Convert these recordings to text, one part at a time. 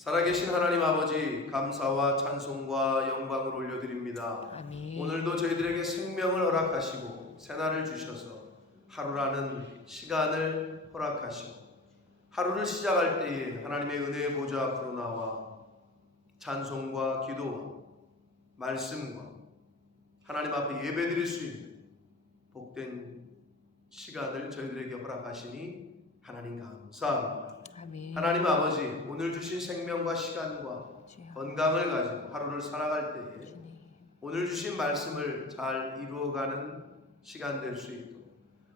살아계신 하나님 아버지, 감사와 찬송과 영광을 올려드립니다. 아멘. 오늘도 저희들에게 생명을 허락하시고 새날을 주셔서 하루라는 시간을 허락하시고 하루를 시작할 때에 하나님의 은혜의 보좌 앞으로 나와 찬송과 기도와 말씀과 하나님 앞에 예배드릴 수 있는 복된 시간을 저희들에게 허락하시니 하나님 감사합니다. 아멘. 하나님 아버지, 오늘 주신 생명과 시간과 주여. 건강을 가지고 하루를 살아갈 때에 주님. 오늘 주신 말씀을 잘 이루어가는 시간 될 수 있도록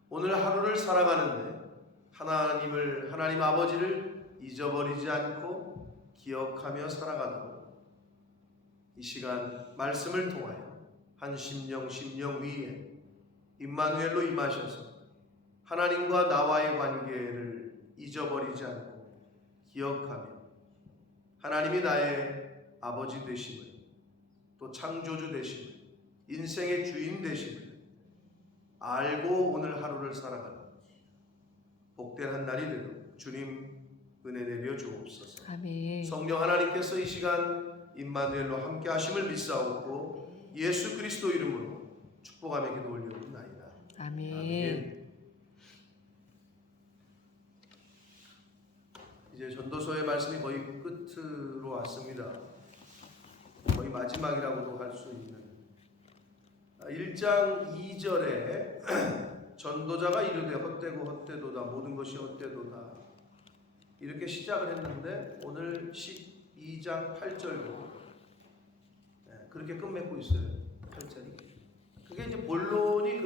오늘 하루를 살아가는데 하나님 아버지를 잊어버리지 않고 기억하며 살아가도록 이 시간 말씀을 통하여 한 심령 위에 임마누엘로 임하셔서 하나님과 나와의 관계를 잊어버리지 않고 기억하며 하나님이 나의 아버지 되심을 또 창조주 되심을 인생의 주인 되심을 알고 오늘 하루를 살아가는 복된 한 날이 되도록 주님 은혜 내려 주옵소서. 아멘. 성령 하나님께서 이 시간 임마누엘로 함께 하심을 믿사옵고 예수 그리스도 이름으로 축복하며 기도 올려옵나이다. 아멘. 이제 전도서의 말씀이 거의 끝으로 왔습니다. 거의 마지막이라고도 할 수 있는 1장 2절에 전도자가 이르되 헛되고 헛되도다 모든 것이 헛되도다 이렇게 시작을 했는데 오늘 12장 8절도 그렇게 끝맺고 있어요. 8절이 그게 이제 본론이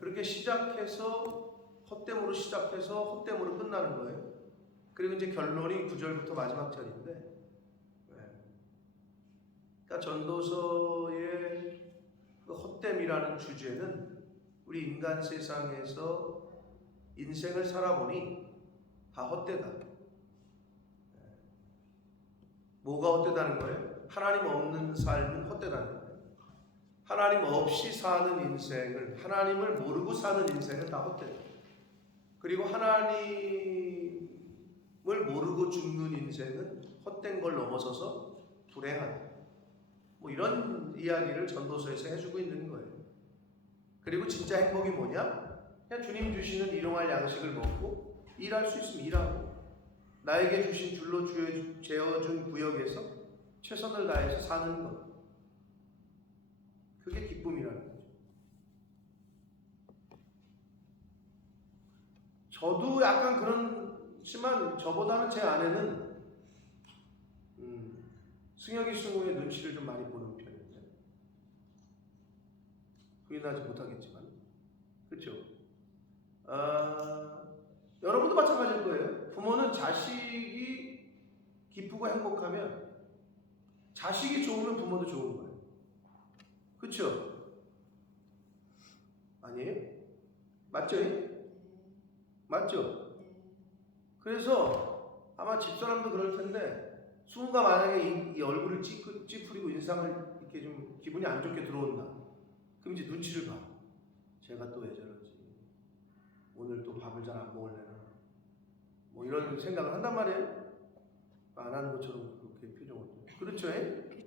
그렇게 시작해서 헛됨으로 시작해서 헛됨으로 끝나는 거예요. 그리고 이제 결론이 9절부터 마지막 절인데, 그러니까 전도서의 그 헛됨이라는 주제는 우리 인간 세상에서 인생을 살아보니 다 헛되다. 뭐가 헛되다는 거예요? 하나님 없는 삶은 헛되다는 거예요. 하나님 없이 사는 인생을, 하나님을 모르고 사는 인생은 다 헛되다. 그리고 하나님을 모르고 죽는 인생은 헛된 걸 넘어서서 불행하다. 뭐 이런 이야기를 전도서에서 해주고 있는 거예요. 그리고 진짜 행복이 뭐냐? 그냥 주님 주시는 일용할 양식을 먹고 일할 수 있으면 일하고 나에게 주신 줄로 재어준 구역에서 최선을 다해서 사는 것. 그게 기쁨이라는 거죠. 저도 약간 그렇지만 저보다는 제 아내는 승혁이 승우의 눈치를 좀 많이 보는 편인데 부인하지 못하겠지만 그렇죠? 여러분도 마찬가지일 거예요. 부모는 자식이 기쁘고 행복하면 자식이 좋으면 부모도 좋은 거예요. 그렇죠? 아니에요? 맞죠? 맞죠? 그래서 아마 집사람도 그럴 텐데 수은가 만약에 이 얼굴을 찌푸리고 인상을 이렇게 좀 기분이 안 좋게 들어온다. 그럼 이제 눈치를 봐. 제가 또 왜 저러지? 오늘 또 밥을 잘 안 먹을래나? 뭐 이런 생각을 한단 말이에요. 안 하는 것처럼 그렇게 표정을. 그렇죠?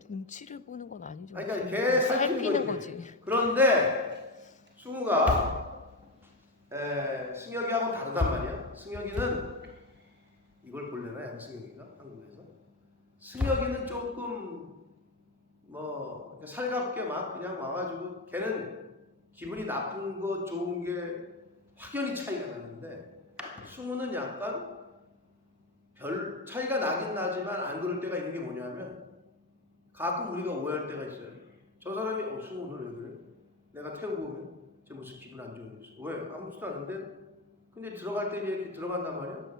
눈치를 보는 건 아니죠. 그러니까 걔 살피는 거지. 그런데 수은가 승혁이하고 다르단 말이야. 승혁이는 이걸 볼래나 양승혁이가 한국에서 승혁이는 조금 뭐 살갑게 막 그냥 와가지고 걔는 기분이 나쁜 거 좋은 게 확연히 차이가 나는데 승우는 약간 별 차이가 나긴 나지만 안 그럴 때가 있는 게 뭐냐면 가끔 우리가 오해할 때가 있어요. 저 사람이 승우 오늘 왜 그래? 내가 태우고 오면 쟤 무슨 기분 안 좋은 거 왜? 아무렇지도 않은데 근데 들어갈 때 이렇게 들어간단 말이야.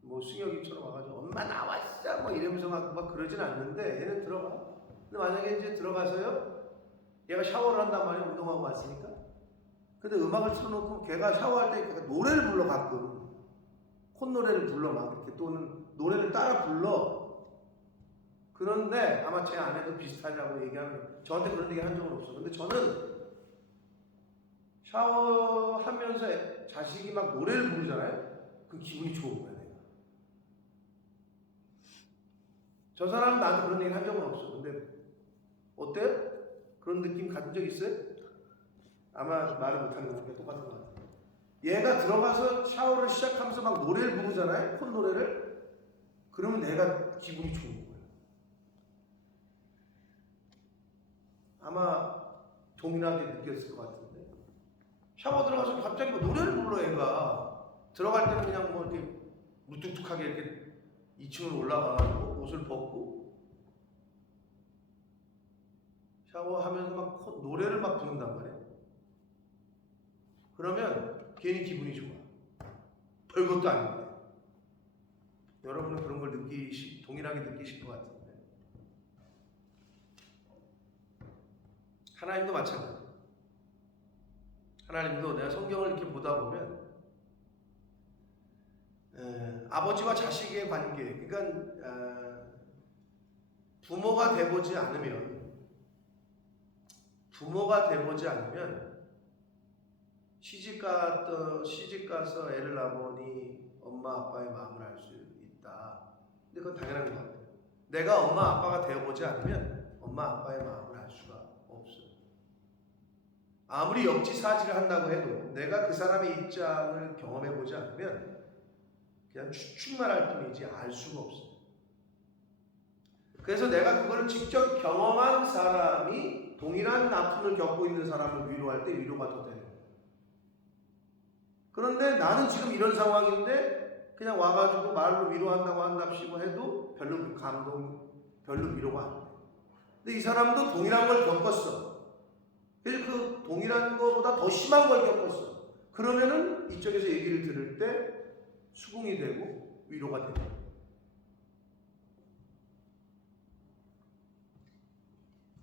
뭐 승혁이처럼 와가지고 엄마 나왔어 뭐 이러면서 막 그러진 않는데 얘는 들어가. 근데 만약에 이제 들어가서요 얘가 샤워를 한단 말이야. 운동하고 왔으니까. 근데 음악을 틀어놓고 걔가 샤워할 때 걔가 노래를 불러 가끔 콧노래를 불러 막 이렇게 또는 노래를 따라 불러. 그런데 아마 제 아내도 비슷하다고 얘기하는 거예요. 저한테 그런 얘기 한 적은 없어. 근데 저는 샤워하면서 자식이 막 노래를 부르잖아요. 그 기분이 좋은 거야 내가. 저 사람은 나한테 그런 얘기 한 적은 없어. 근데 어때요? 그런 느낌 가진 적 있어요? 아마 말을 못하는 거니까 똑같은 것 같아요. 얘가 들어가서 샤워를 시작하면서 막 노래를 부르잖아요. 콧 노래를. 그러면 내가 기분이 좋은 거예요. 아마 동일하게 느꼈을 것 같은데. 샤워 들어가서 갑자기 뭐 노래를 불러 얘가. 들어갈 때는 그냥 뭐 이렇게 무뚝뚝하게 이렇게 2층으로 올라가가지고 옷을 벗고 샤워하면서 막 노래를 막 부른단 말이에요. 그러면 괜히 기분이 좋아. 별것도 아닌데. 여러분은 그런 걸 동일하게 느끼실 것 같은데. 하나님도 마찬가지. 하나님도 내가 성경을 이렇게 보다 보면 아버지와 자식의 관계, 그러니까 부모가 돼보지 않으면 시집가서 애를 낳으니 엄마 아빠의 마음을 알 수 있다. 근데 그건 당연한 것 같아요. 내가 엄마 아빠가 되어보지 않으면 엄마 아빠의 마음을 알 수가 없어요. 아무리 역지사지를 한다고 해도 내가 그 사람의 입장을 경험해보지 않으면 그냥 추측만 할 뿐이지 알 수가 없어요. 그래서 내가 그걸 직접 경험한 사람이 동일한 아픔을 겪고 있는 사람을 위로할 때 위로가 더 되는 거예요. 그런데 나는 지금 이런 상황인데 그냥 와가지고 말로 위로한다고 한답시고 해도 별로 위로가 안 돼요. 근데 이 사람도 동일한 걸 겪었어. 그래서 그 동일한 것보다 더 심한 걸 겪었어. 그러면은 이쪽에서 얘기를 들을 때 수긍이 되고 위로가 됩니다.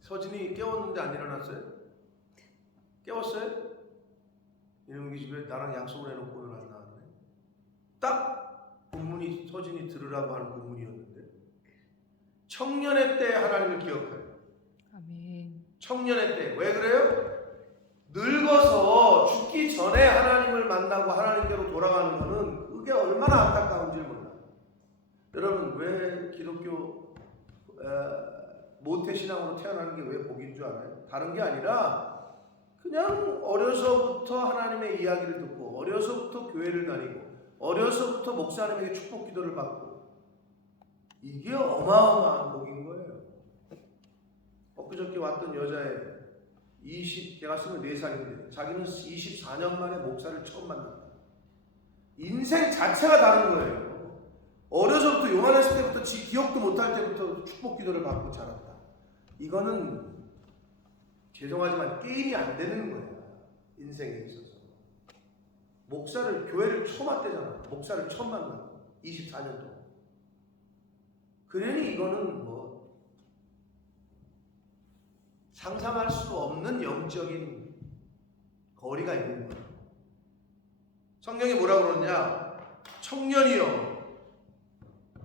서진이 깨웠는데 안 일어났어요? 깨웠어요? 이놈의 집에 나랑 약속을 해놓고 오늘 안 나왔네. 딱 본문이 서진이 들으라고 하는 본문이었는데 청년의 때 하나님을 기억해요. 아멘. 청년의 때. 왜 그래요? 늙어서 죽기 전에 하나님을 만나고 하나님께로 돌아가는 것은 그게 얼마나 안타까운지 몰라요. 여러분 왜 기독교 모태신앙으로 태어나는 게 왜 복인 줄 알아요? 다른 게 아니라 그냥 어려서부터 하나님의 이야기를 듣고 어려서부터 교회를 다니고 어려서부터 목사님에게 축복 기도를 받고 이게 어마어마한 복인 거예요. 엊그저께 왔던 여자애 걔가 24살인데 자기는 24년 만에 목사를 처음 만났다. 인생 자체가 다른 거예요. 어려서부터 요만했을 때부터 기억도 못할 때부터 축복 기도를 받고 자랐다. 이거는 죄송하지만 게임이 안 되는 거예요. 인생에 있어서. 교회를 처음 왔대잖아. 목사를 처음 만나고 24년 동안. 그러니 이거는 뭐 상상할 수 없는 영적인 거리가 있는 거예요. 성경이 뭐라고 그러냐? 청년이여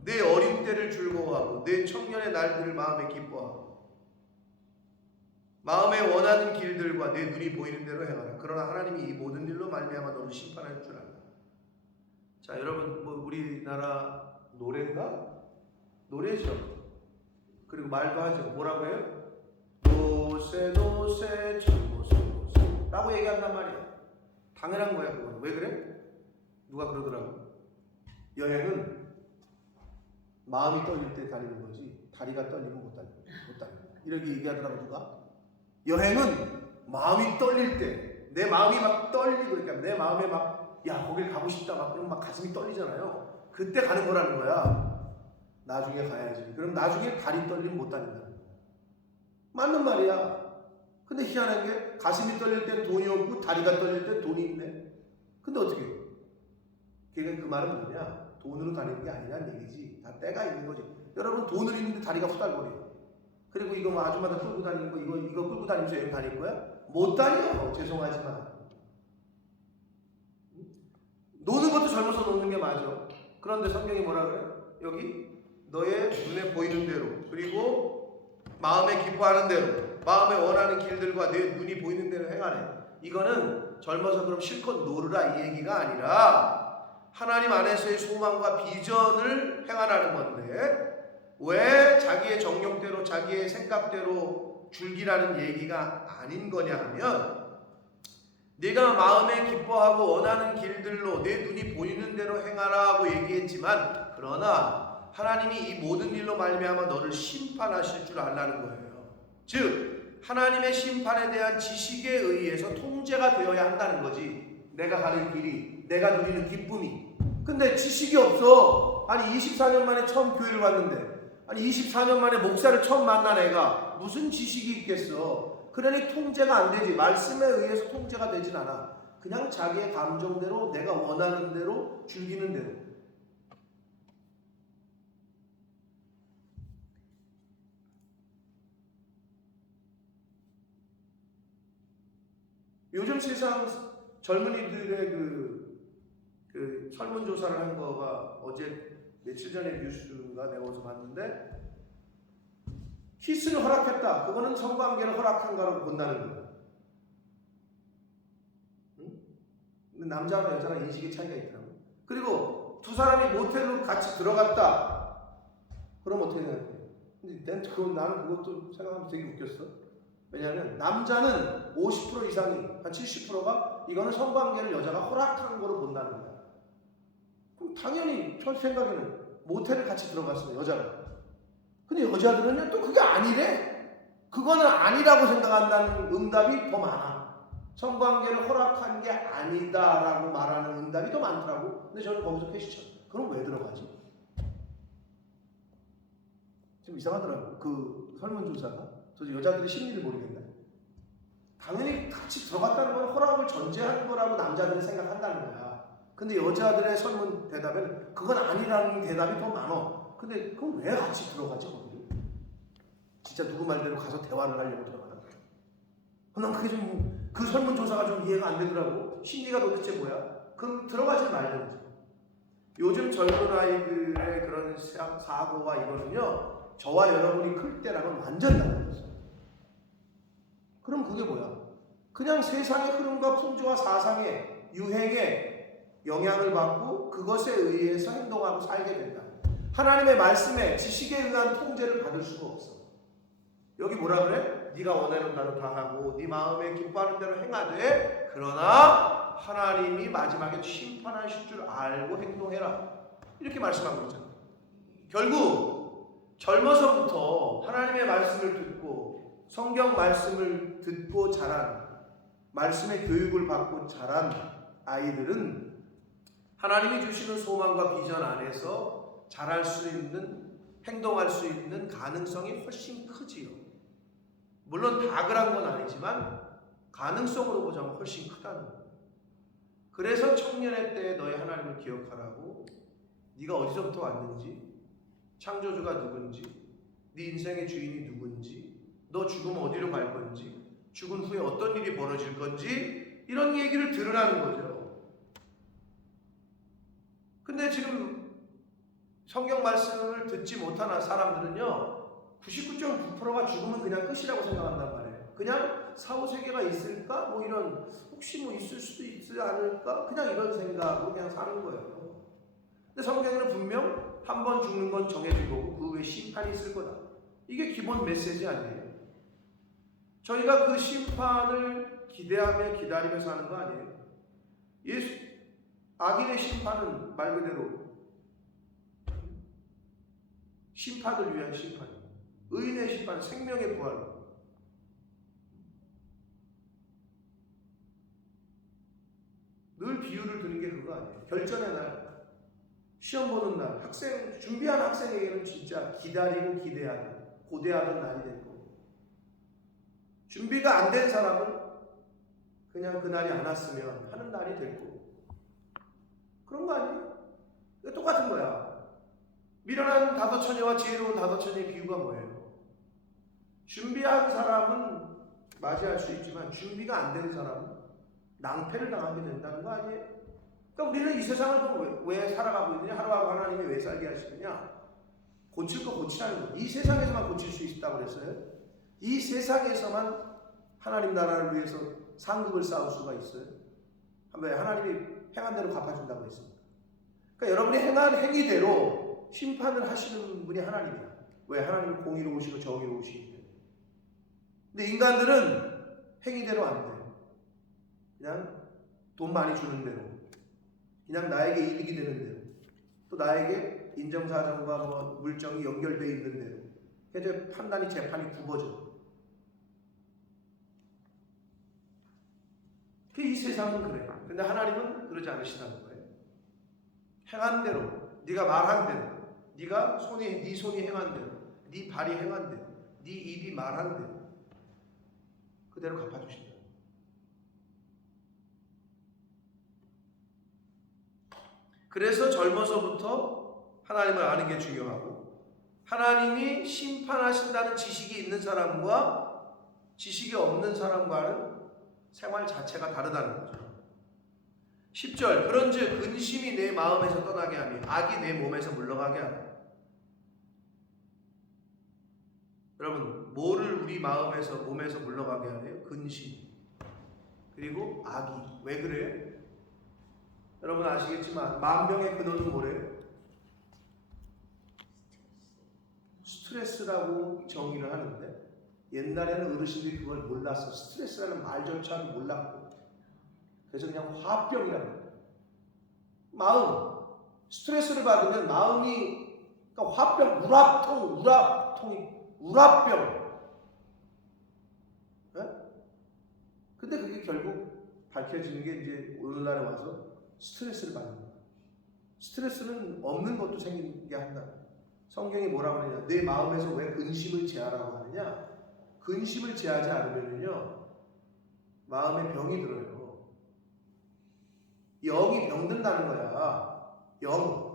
내 어린 때를 즐거워하고 내 청년의 날들을 마음에 기뻐하고 마음에 원하는 길들과 내 눈이 보이는 대로 행하라. 그러나 하나님이 이 모든 일로 말미암아 너를 심판할 줄 안다. 자, 여러분 뭐 우리나라 노래인가? 노래죠. 그리고 말도 하죠. 뭐라고 해요? 노세 참노세 라고 얘기한단 말이야. 당연한 거야 그건. 왜 그래? 누가 그러더라고. 여행은 마음이 떨릴 때 다니는 거지 다리가 떨리면 못 다니는 거야. 이렇게 얘기하더라고 누가. 여행은 마음이 떨릴 때 내 마음이 막 떨리고 그러니까 내 마음에 막 야 거길 가고 싶다 막 그러면 막 가슴이 떨리잖아요. 그때 가는 거라는 거야. 나중에 가야지. 그럼 나중에 다리 떨리면 못 다닌다는 거야. 맞는 말이야. 근데 희한한 게 가슴이 떨릴 땐 돈이 없고 다리가 떨릴 땐 돈이 있네. 근데 어떻게 해? 그 말은 뭐냐? 돈으로 다니는 게 아니란 얘기지. 다 때가 있는 거지. 여러분 돈을 있는데 다리가 후달거려. 그리고 이거 뭐 아줌마가 끌고 다니는 거 이거 끌고 다니면서 여행 다닐 거야? 못 다녀. 죄송하지만. 노는 것도 젊어서 노는 게 맞아. 그런데 성경이 뭐라 그래요? 여기 너의 눈에 보이는 대로 그리고 마음에 기뻐하는 대로 마음에 원하는 길들과 내 눈이 보이는 대로 행하네. 이거는 젊어서 그럼 실컷 노르라 이 얘기가 아니라 하나님 안에서의 소망과 비전을 행하라는 건데 왜 자기의 정욕대로 자기의 생각대로 줄기라는 얘기가 아닌 거냐 하면 네가 마음에 기뻐하고 원하는 길들로 내 눈이 보이는 대로 행하라고 얘기했지만 그러나 하나님이 이 모든 일로 말미암아 너를 심판하실 줄 알라는 거예요. 즉 하나님의 심판에 대한 지식에 의해서 통제가 되어야 한다는 거지. 내가 가는 길이, 내가 누리는 기쁨이. 근데 지식이 없어. 아니 24년 만에 처음 교회를 왔는데, 아니 24년 만에 목사를 처음 만난 애가 무슨 지식이 있겠어. 그러니 통제가 안 되지. 말씀에 의해서 통제가 되진 않아. 그냥 자기의 감정대로 내가 원하는 대로 즐기는 대로. 요즘 세상 젊은이들의 그 설문조사를 한 거가 어제 며칠 전에 뉴스가 내어서 봤는데 키스를 허락했다. 그거는 성관계를 허락한 거라고 본다는 거예요. 응? 근데 남자와 여자랑 인식의 차이가 있더라고요. 그리고 두 사람이 모텔로 같이 들어갔다. 그럼 어떻게 생각해? 근데 나는 그것도 생각하면 되게 웃겼어. 왜냐하면 남자는 50% 이상이, 한 70%가 이거는 성관계를 여자가 허락한 거로 본다는 거야. 그럼 당연히 저 생각에는 모텔을 같이 들어갔어요, 여자가. 근데 여자들은요 또 그게 아니래. 그거는 아니라고 생각한다는 응답이 더 많아. 성관계를 허락한 게 아니다라고 말하는 응답이 더 많더라고. 근데 저는 거기서 퀘스천. 그럼 왜 들어가지? 좀 이상하더라고. 그 설문조사가. 저 여자들의 심리를 모르겠네. 당연히 같이 들어갔다는 건 허락을 전제한 거라고 남자들은 생각한다는 거야. 근데 여자들의 설문 대답에는 그건 아니라는 대답이 더 많어. 근데 그럼 왜 같이 들어가지 거기를? 진짜 누구 말대로 가서 대화를 하려고 들어가는 거야. 난 그게 좀 그 설문조사가 좀 이해가 안 되더라고. 심리가 도대체 뭐야? 그럼 들어가지 말든지. 요즘 젊은 아이들의 그런 사고가 이거는요, 저와 여러분이 클 때랑은 완전히 달라졌어요. 그럼 그게 뭐야? 그냥 세상의 흐름과 풍조와 사상의 유행에 영향을 받고 그것에 의해서 행동하고 살게 된다. 하나님의 말씀에 지식에 의한 통제를 받을 수가 없어. 여기 뭐라 그래? 네가 원하는 대로 다 하고 네 마음에 기뻐하는 대로 행하되 그러나 하나님이 마지막에 심판하실 줄 알고 행동해라. 이렇게 말씀하고 있잖아. 결국 젊어서부터 하나님의 말씀을 듣고 성경 말씀을 듣고 자란, 말씀의 교육을 받고 자란 아이들은 하나님이 주시는 소망과 비전 안에서 자랄 수 있는, 행동할 수 있는 가능성이 훨씬 크지요. 물론 다 그런 건 아니지만 가능성으로 보자면 훨씬 크다는 거예요. 그래서 청년의 때에 너의 하나님을 기억하라고, 네가 어디서부터 왔는지, 창조주가 누군지, 네 인생의 주인이 누군지, 너 죽으면 어디로 갈 건지, 죽은 후에 어떤 일이 벌어질 건지 이런 얘기를 들으라는 거죠. 근데 지금 성경 말씀을 듣지 못하는 사람들은요 99.9%가 죽으면 그냥 끝이라고 생각한단 말이에요. 그냥 사후세계가 있을까? 뭐 이런, 혹시 뭐 있을 수도 있지 않을까? 그냥 이런 생각으로 그냥 사는 거예요. 근데 성경에는 분명 한 번 죽는 건 정해진 거고 그 후에 심판이 있을 거다. 이게 기본 메시지 아니에요? 저희가 그 심판을 기대하며 기다리면서 하는 거 아니에요? 악인의 심판은 말 그대로 심판을 위한 심판이에요. 의인의 심판은 생명의 부활. 늘 비유를 드는 게 그거 아니에요. 결전의 날, 시험 보는 날, 학생, 준비한 학생에게는 진짜 기다리고 기대하는, 고대하던 날이 될 거고, 준비가 안 된 사람은 그냥 그 날이 안 왔으면 하는 날이 될 거고, 그런 거 아니에요? 똑같은 거야. 미련한 다섯 처녀와 지혜로운 다섯 처녀의 비유가 뭐예요? 준비한 사람은 맞이할 수 있지만 준비가 안 된 사람은 낭패를 당하게 된다는 거 아니에요? 그러니까 우리는 이 세상을 왜 살아가고 있느냐? 하루하루 하나님이 왜 살게 하시느냐? 고칠 거 고치라는 거예요. 이 세상에서만 고칠 수 있다고 그랬어요. 이 세상에서만 하나님 나라를 위해서 상급을 쌓을 수가 있어요. 왜? 하나님이 행한 대로 갚아준다고 했습니다. 그러니까 여러분이 행한 행위대로 심판을 하시는 분이 하나님이야. 왜? 하나님은 공의로우시고 정의로우시기. 근데 인간들은 행위대로 안 돼. 그냥 돈 많이 주는 대로, 그냥 나에게 이득이 되는 대로, 또 나에게 인정사정과 뭐 물정이 연결되어 있는 대로, 그래서 판단이 재판이 굽어져. 이 세상은 그래. 근데 하나님은 그러지 않으시다는 거예요. 행한 대로, 네가 말한 대로, 네 손이 행한 대로, 네 발이 행한 대로, 네 입이 말한 대로 그대로 갚아주신다. 그래서 젊어서부터 하나님을 아는 게 중요하고, 하나님이 심판하신다는 지식이 있는 사람과 지식이 없는 사람과는 생활 자체가 다르다는 거죠. 10절, 그런즉 근심이 내 마음에서 떠나게 하며 악이 내 몸에서 물러가게 하라. 여러분, 뭐를 우리 마음에서 몸에서 물러가게 하래요? 근심, 그리고 악이. 왜 그래요? 여러분 아시겠지만 만병의 근원은 뭐래요? 스트레스라고 정의를 하는데, 옛날에는 어르신들이 그걸 몰랐어. 스트레스라는 말조차는 몰랐고, 그래서 그냥 화병이라는 거예요. 마음, 스트레스를 받으면 마음이, 그러니까 화병, 우라병. 네? 근데 그게 결국 밝혀지는 게 이제 오늘날에 와서 스트레스를 받는 거예요. 스트레스는 없는 것도 생기게 한다. 성경이 뭐라고 하느냐? 내 마음에서 왜 근심을 제하라고 하느냐? 근심을 제하지 않으면요, 마음에 병이 들어요. 영이 병든다는 거야. 영.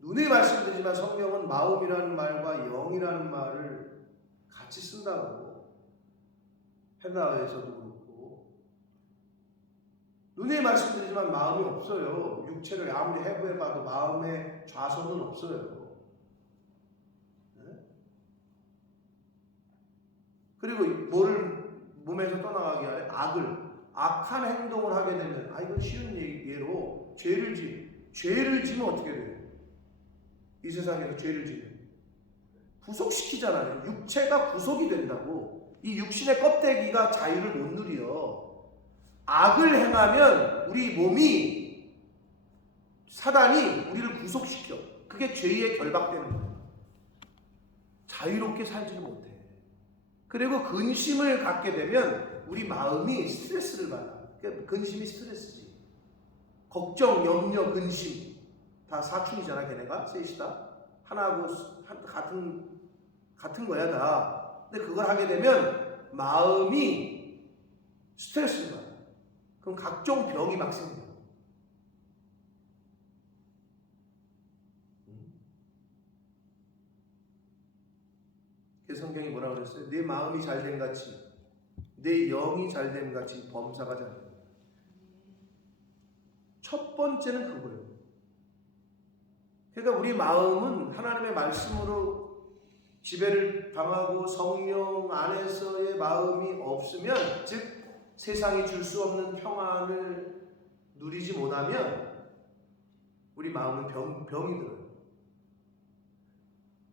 눈에 말씀드리지만 성경은 마음이라는 말과 영이라는 말을 같이 쓴다고. 헬라어에서도 그렇고. 눈에 말씀드리지만 마음이 없어요. 육체를 아무리 해부해봐도 마음의 좌선은 없어요. 그리고 뭐를 몸에서 떠나가게 하래? 악한 행동을 하게 되면, 이건 쉬운 예로 죄를 지면 어떻게 돼요? 이 세상에서 죄를 지면 구속시키잖아요. 육체가 구속이 된다고. 이 육신의 껍데기가 자유를 못 누려. 악을 행하면 우리 몸이, 사단이 우리를 구속시켜. 그게 죄에 결박되는 거예요. 자유롭게 살지를 못해. 그리고 근심을 갖게 되면 우리 마음이 스트레스를 받아. 그러니까 근심이 스트레스지. 걱정, 염려, 근심 다 사춘이잖아. 걔네가 셋이 다 하나하고 같은 거야 다. 근데 그걸 하게 되면 마음이 스트레스를 받아. 그럼 각종 병이 막 생겨. 성경이 뭐라고 그랬어요? 내 마음이 잘됨 같이, 내 영이 잘됨 같이 범사가 잘됨. 첫 번째는 그거예요. 그러니까 우리 마음은 하나님의 말씀으로 지배를 당하고 성령 안에서의 마음이 없으면, 즉 세상이 줄 수 없는 평안을 누리지 못하면 우리 마음은 병이 들어요.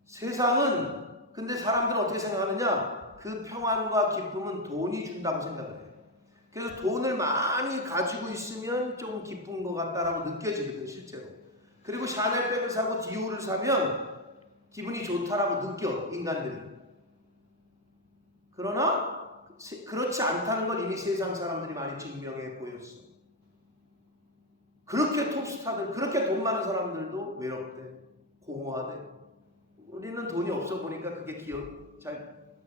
세상은, 근데 사람들은 어떻게 생각하느냐? 그 평안과 기쁨은 돈이 준다고 생각을 해요. 그래서 돈을 많이 가지고 있으면 좀 기쁜 것 같다라고 느껴지거든, 실제로. 그리고 샤넬백을 사고 디올을 사면 기분이 좋다라고 느껴, 인간들이. 그러나 그렇지 않다는 걸 이미 세상 사람들이 많이 증명해 보였어. 그렇게 톱스타들, 그렇게 돈 많은 사람들도 외롭대, 공허하대. 우리는 돈이 없어 보니까 그게 잘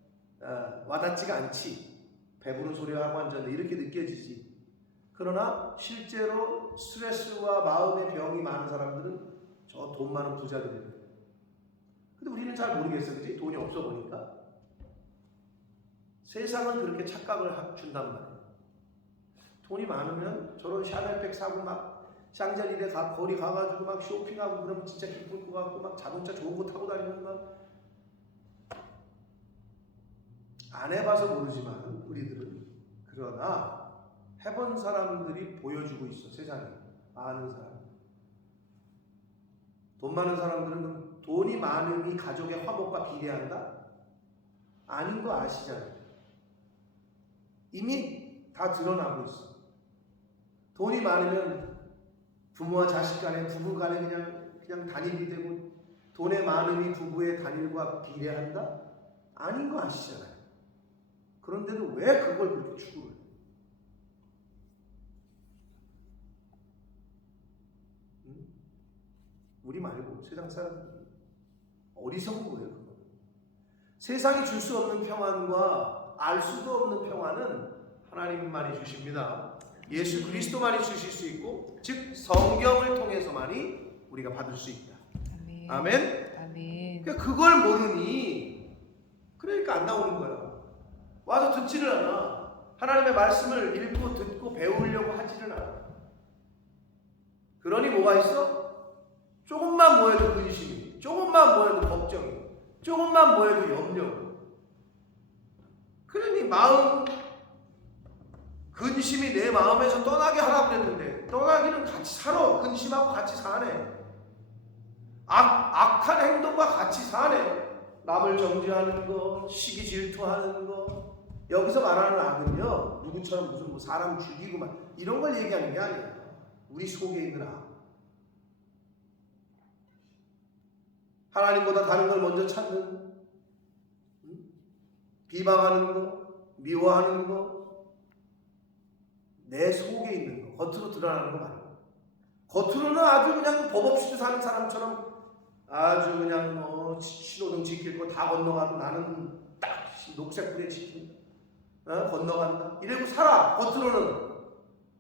와닿지가 않지. 배부른 소리 하고 앉았는데 이렇게 느껴지지. 그러나 실제로 스트레스와 마음의 병이 많은 사람들은 저 돈 많은 부자들이에요. 근데 우리는 잘 모르겠어, 그지? 돈이 없어 보니까. 세상은 그렇게 착각을 준단 말이에요. 돈이 많으면 저런 샤넬백 사고 막 샹젤리제 거리 가가지고 막 쇼핑하고 그러면 진짜 기쁠 것 같고, 막 자동차 좋은 거 타고 다니면 막. 안 해봐서 모르지만 우리들은, 그러나 해본 사람들이 보여주고 있어. 세상에 많은 사람, 돈 많은 사람들은 돈이 많음이 가족의 화목과 비례한다? 아닌 거 아시잖아요. 이미 다 드러나고 있어. 돈이 많으면 부모와 자식 간에, 부부 간에 그냥 단일이 되고, 돈의 많음이 부부의 단일과 비례한다? 아닌 거 아시잖아요. 그런데도 왜 그걸 그렇게 추구를 해요? 우리 말고 세상 사람들이 어리석은 거예요. 그거. 세상이 줄 수 없는 평안과 알 수도 없는 평안은 하나님만이 주십니다. 예수 그리스도만이 주실 수 있고, 즉 성경을 통해서만이 우리가 받을 수 있다. 아멘. 아멘. 아멘. 그러니까 그걸 모르니 그러니까 안 나오는 거야. 와서 듣지를 않아. 하나님의 말씀을 읽고 듣고 배우려고 하지를 않아. 그러니 뭐가 있어? 조금만 모여도 근심이, 조금만 모여도 걱정이, 조금만 모여도 염려. 그러니 마음, 근심이 내 마음에서 떠나게 하라고 그랬는데 떠나기는 같이 살아. 근심하고 같이 사네. 악한 행동과 같이 사네. 남을 정죄하는 거, 시기 질투하는 거. 여기서 말하는 악은요, 누구처럼 무슨 뭐 사람 죽이고 막 이런 걸 얘기하는 게 아니야. 우리 속에 있는 악. 하나님보다 다른 걸 먼저 찾는, 비방하는 거, 미워하는 거, 내 속에 있는 거, 겉으로 드러나는 거 말고, 겉으로는 아주 그냥 법 없이 사는 사람처럼 아주 그냥 뭐 신호등 지킬 거 다 건너가도 나는 딱 녹색불에 지킨다, 건너간다 이러고 살아. 겉으로는.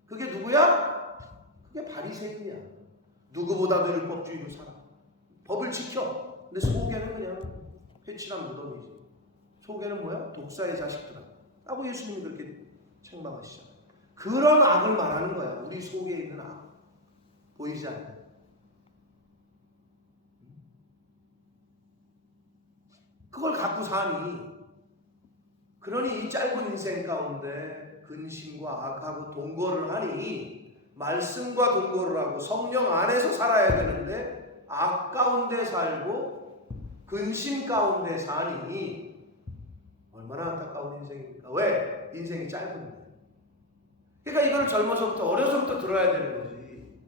그게 누구야? 그게 바리새인이야. 누구보다도 율법주의로 살아. 법을 지켜. 근데 속에는 그냥 회칠한 무덤이지. 속에는 뭐야? 독사의 자식들아 라고 예수님이 그렇게 책망하시잖아요. 그런 악을 말하는 거야. 우리 속에 있는 악. 보이지 않는. 그걸 갖고 사니. 그러니 이 짧은 인생 가운데 근심과 악하고 동거를 하니, 말씀과 동거를 하고 성령 안에서 살아야 되는데 악 가운데 살고 근심 가운데 사니 얼마나 안타까운 인생입니까? 왜? 인생이 짧은데. 그러니까 이걸 젊어서부터, 어려서부터 들어야 되는 거지.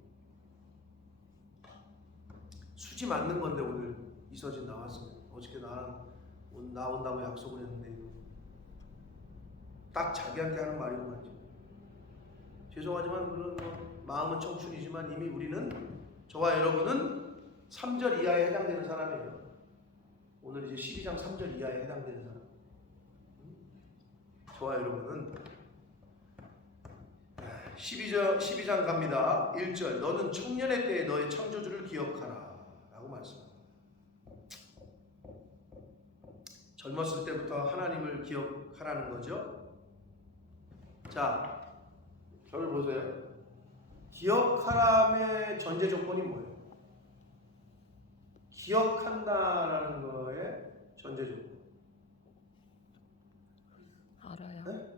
수지 맞는 건데 오늘 이서진 나왔어요. 어저께 나온다고 약속을 했는데 딱 자기한테 하는 말인 것 같죠. 죄송하지만 그런 마음은 청춘이지만 이미 우리는, 저와 여러분은 3절 이하에 해당되는 사람이에요. 오늘 이제 12장 3절 이하에 해당되는 사람. 저와 여러분은 12장 갑니다. 1절. 너는 청년의 때에 너의 창조주를 기억하라 라고 말씀합니다. 젊었을 때부터 하나님을 기억하라는 거죠. 자, 저를 보세요. 기억하람의 전제 조건이 뭐예요? 기억한다라는 거의 전제 조건. 알아야. 네?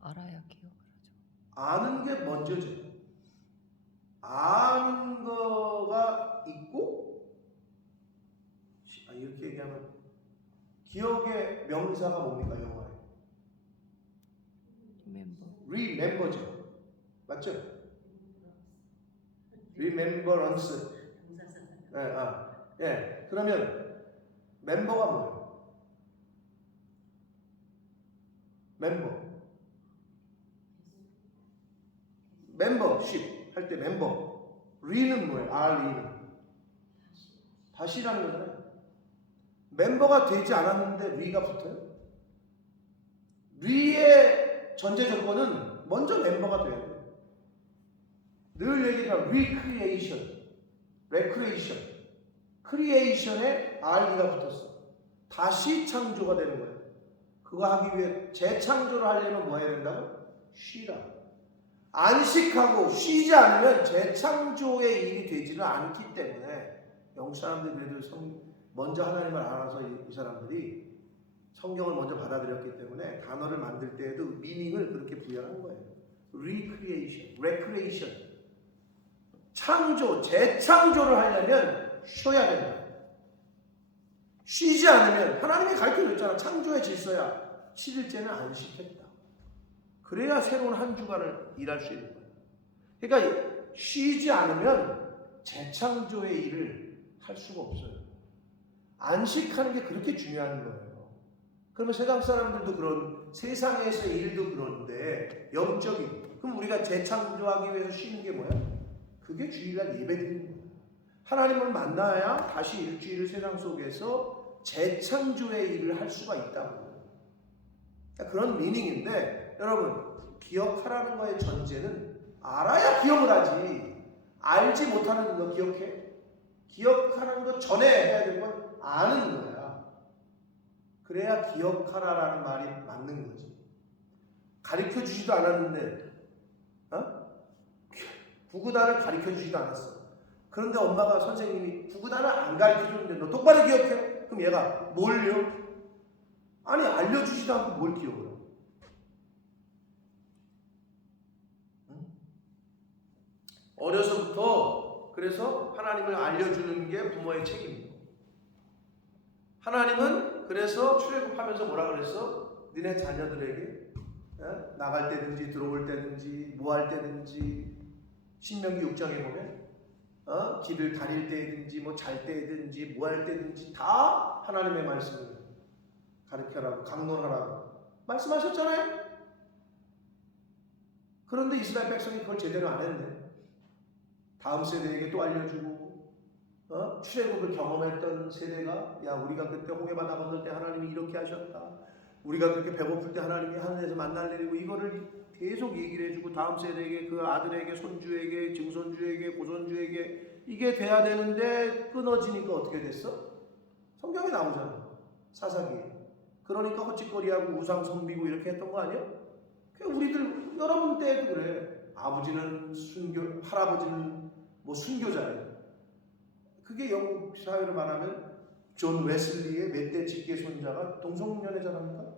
알아야 기억을 하죠. 아는 게 먼저죠. 아는 거가 있고, 이렇게 얘기하면 기억의 명사가 뭡니까? 영어에 remember죠. 맞죠? remembrance. 예. 그러면 멤버가 뭐예요? 멤버십 할 때 멤버. 리는 뭐예요? 리는 다시라는 거잖아요. 멤버가 되지 않았는데 리가 붙어요? 리의 전제 조건은 먼저 멤버가 돼야 돼요. 늘 얘기하는 recreation, 크리에이션에 RE가 붙었어. 다시 창조가 되는 거예요. 그거 하기 위해 재창조를 하려면 뭐 해야 된다고? 쉬라. 안식하고 쉬지 않으면 재창조의 일이 되지는 않기 때문에 영국 사람들이 그래도 먼저 하나님을 알아서 이 사람들이 성경을 먼저 받아들였기 때문에 단어를 만들 때에도 미닝을 그렇게 부여하는 거예요. recreation. 재창조를 하려면 쉬어야 된다. 쉬지 않으면 하나님이 가르쳐줬잖아. 창조의 질서야. 7일째는 안식했다. 그래야 새로운 한 주간을 일할 수 있는 거야. 그러니까 쉬지 않으면 재창조의 일을 할 수가 없어요. 안식하는 게 그렇게 중요한 거예요. 그러면 세상 사람들도 세상에서의 일도 그런데 영적인, 그럼 우리가 재창조하기 위해서 쉬는 게 뭐야? 그게 주일날 예배 드리는 거예요. 하나님을 만나야 다시 일주일을 세상 속에서 재창조의 일을 할 수가 있다고. 그러니까 그런 미닝인데, 여러분 기억하라는 거의 전제는 알아야 기억을 하지. 알지 못하는 거 기억해? 기억하는 것 전에 해야 될 건 아는 거야. 그래야 기억하라라는 말이 맞는 거지. 가르쳐 주지도 않았는데, 구구단을 가르쳐 주지도 않았어. 그런데 엄마가, 선생님이 구구단을 안 가르쳐 주는데 너 똑바로 기억해? 그럼 얘가 뭘요? 아니, 알려주지도 않고 뭘 기억을 해? 어려서부터 그래서 하나님을 알려주는 게 부모의 책임이에요. 하나님은 그래서 출애굽하면서 뭐라 그랬어? 니네 자녀들에게 나갈 때든지 들어올 때든지 뭐 할 때든지, 신명기 6장에 보면 길을 다닐 때든지 뭐 잘 때든지 뭐 할 때든지 다 하나님의 말씀을 가르쳐라고, 강론하라고 말씀하셨잖아요. 그런데 이스라엘 백성이 그걸 제대로 안 했네. 다음 세대에게 또 알려주고, 출애굽을 경험했던 세대가, 야, 우리가 그때 홍해바다 건널 때 하나님이 이렇게 하셨다, 우리가 그렇게 배고플 때 하나님이 하늘에서 만나를 내리고, 이거를 계속 얘기를 해주고 다음 세대에게, 그 아들에게, 손주에게, 증손주에게, 고손주에게 이게 돼야 되는데 끊어지니까 어떻게 됐어? 성경에 나오잖아, 사사기에. 그러니까 헛짓거리하고 우상 섬기고 이렇게 했던 거 아니야? 우리들 여러분 때도 그래. 아버지는 순교, 할아버지는 뭐 순교자예요. 그게 영국 사회로 말하면 존 웨슬리의 멧돼 직계 손자가 동성연애자랍니까?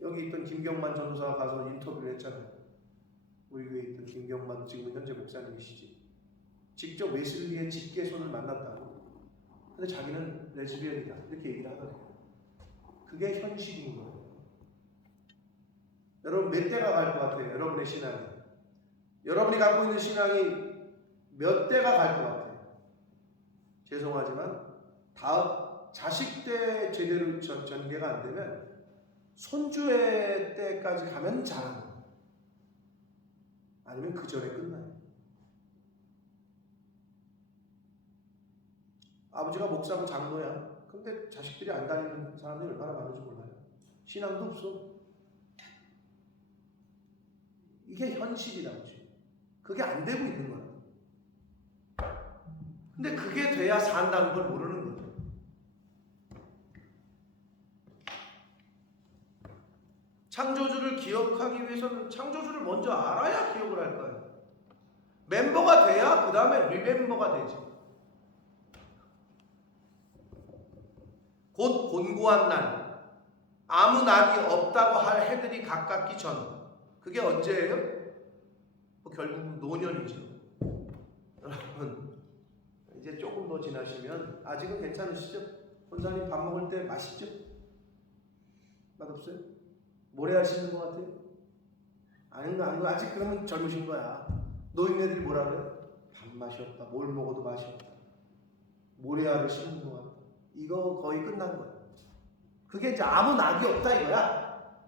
여기 있던 김경만 전도사가 가서 인터뷰를 했잖아요. 우리 교회에 있던 김경만, 지금 현재 목사님이시지. 직접 웨슬리의 직계손을 만났다고. 근데 자기는 레즈비언이다 이렇게 얘기를 하더래요. 그게 현실인 거예요. 여러분 몇 대가 갈 것 같아요? 여러분의 신앙이. 여러분이 갖고 있는 신앙이 몇 대가 갈 것 같아요? 죄송하지만 다음 자식 때 제대로 전개가 안 되면 손주의 때까지 가면 잘하는 거예요. 아니면 그 전에 끝나요. 아버지가 목사고 장로야. 근데 자식들이 안 다니는 사람들이 얼마나 많은지 몰라요. 신앙도 없어. 이게 현실이라고 지금. 그게 안 되고 있는 거야. 근데 그게 돼야 산다는 걸 모르는 거죠. 창조주를 기억하기 위해서는 창조주를 먼저 알아야 기억을 할 거예요. 멤버가 돼야 그 다음에 리멤버가 되지. 곧 곤고한 날, 아무 낙이 없다고 할 해들이 가깝기 전. 그게 언제예요? 결국 노년이죠. 여러분 이제 조금 더 지나시면, 아직은 괜찮으시죠? 본사님 밥 먹을 때 맛있죠? 맛없어요? 모래 하시는 것 같아요? 아니고 아직 그러면 젊으신 거야. 노인네들이 뭐라 그래? 밥맛이 없다. 뭘 먹어도 맛이 없다. 모래알을 씹는 것 같다. 이거 거의 끝난 거야. 그게 이제 아무 낙이 없다 이거야.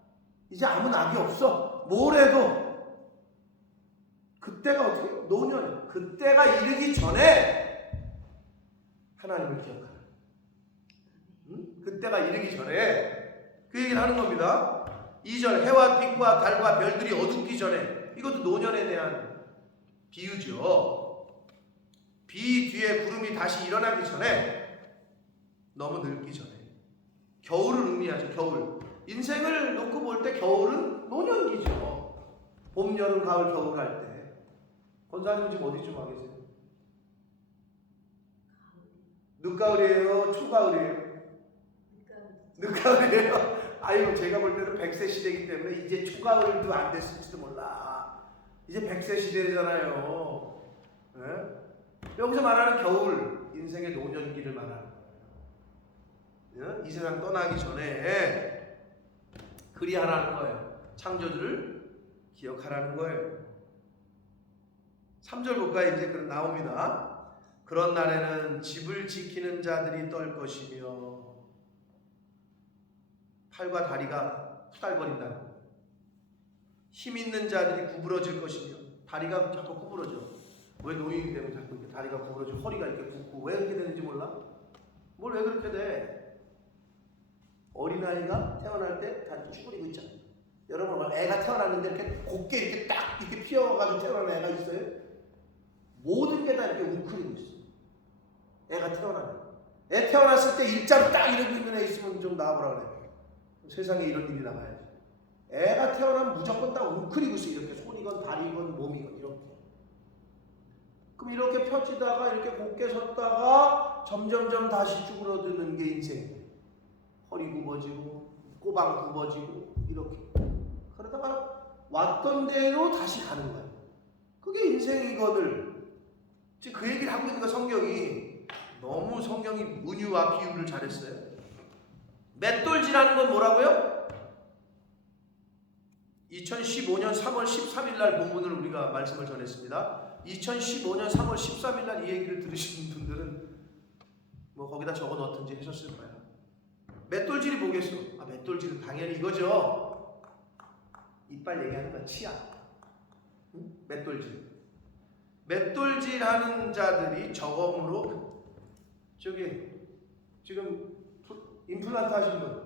이제 아무 낙이 없어. 뭘 해도. 그때가 어떻게? 노년. 그때가 이르기 전에 하나님을 기억하라. 그때가 이르기 전에 그 얘기를 하는 겁니다. 2절, 해와 빛과 달과 별들이 어둡기 전에. 이것도 노년에 대한 비유죠. 비 뒤에 구름이 다시 일어나기 전에, 너무 늙기 전에. 겨울을 의미하죠. 겨울. 인생을 놓고 볼 때 겨울은 노년기죠. 봄, 여름, 가을, 겨울 할 때. 권사님은 지금 어디쯤 와 계세요? 늦가을이에요? 초가을이에요? 늦가을이에요? 아이고, 제가 볼 때는 100세 시대이기 때문에 이제 초가을도 안 됐을지도 몰라. 이제 100세 시대잖아요. 예? 여기서 말하는 겨울, 인생의 노년기를 말하는 거예요. 이 세상 떠나기 전에 그리하라는 거예요. 창조주를 기억하라는 거예요. 3절 볼까요? 이제 나옵니다. 그런 날에는 집을 지키는 자들이 떨 것이며 팔과 다리가 후달거린다는 거예요. 힘 있는 자들이 구부러질 것이며 다리가 자꾸 구부러져. 왜 노인이 되면 자꾸 이렇게 다리가 구부러져 허리가 이렇게 붓고 왜 그렇게 되는지 몰라? 뭘 왜 그렇게 돼? 어린아이가 태어날 때 다리 쭈그리고 있잖아. 여러분 애가 태어났는데 이렇게 곱게 이렇게 딱 이렇게 피어가지고 태어나는 애가 있어요? 모든 게 다 이렇게 웅크리고 있어. 애가 태어나면 애 태어났을 때 일자로 딱 이러고 있는 애 있으면 좀 나와보라 그래. 세상에 이런 일이 나가야지. 애가 태어나면 무조건 다 웅크리고 있어. 이렇게 손이건 다리건 몸이건 이렇게. 그럼 이렇게 펴지다가 이렇게 곱게 섰다가 점점점 다시 쭈그러드는 게 인생. 허리 굽어지고 꼬방 굽어지고 이렇게. 그러다가 왔던 대로 다시 가는 거야. 그게 인생이거늘. 지금 그 얘기를 하고 있는 거 성경이. 너무 성경이 은유와 비유를 잘했어요. 맷돌질하는 건 뭐라고요? 2015년 3월 13일 날 본문을 우리가 말씀을 전했습니다. 2015년 3월 13일 날 이 얘기를 들으시는 분들은 뭐 거기다 적어 넣든지 하셨을 거예요. 맷돌질이 뭐겠어? 아, 맷돌질은 당연히 이거죠. 이빨 얘기하는 건 치아. 응? 맷돌질. 맷돌질하는 자들이 저검으로 저기 지금 임플란트 하신 분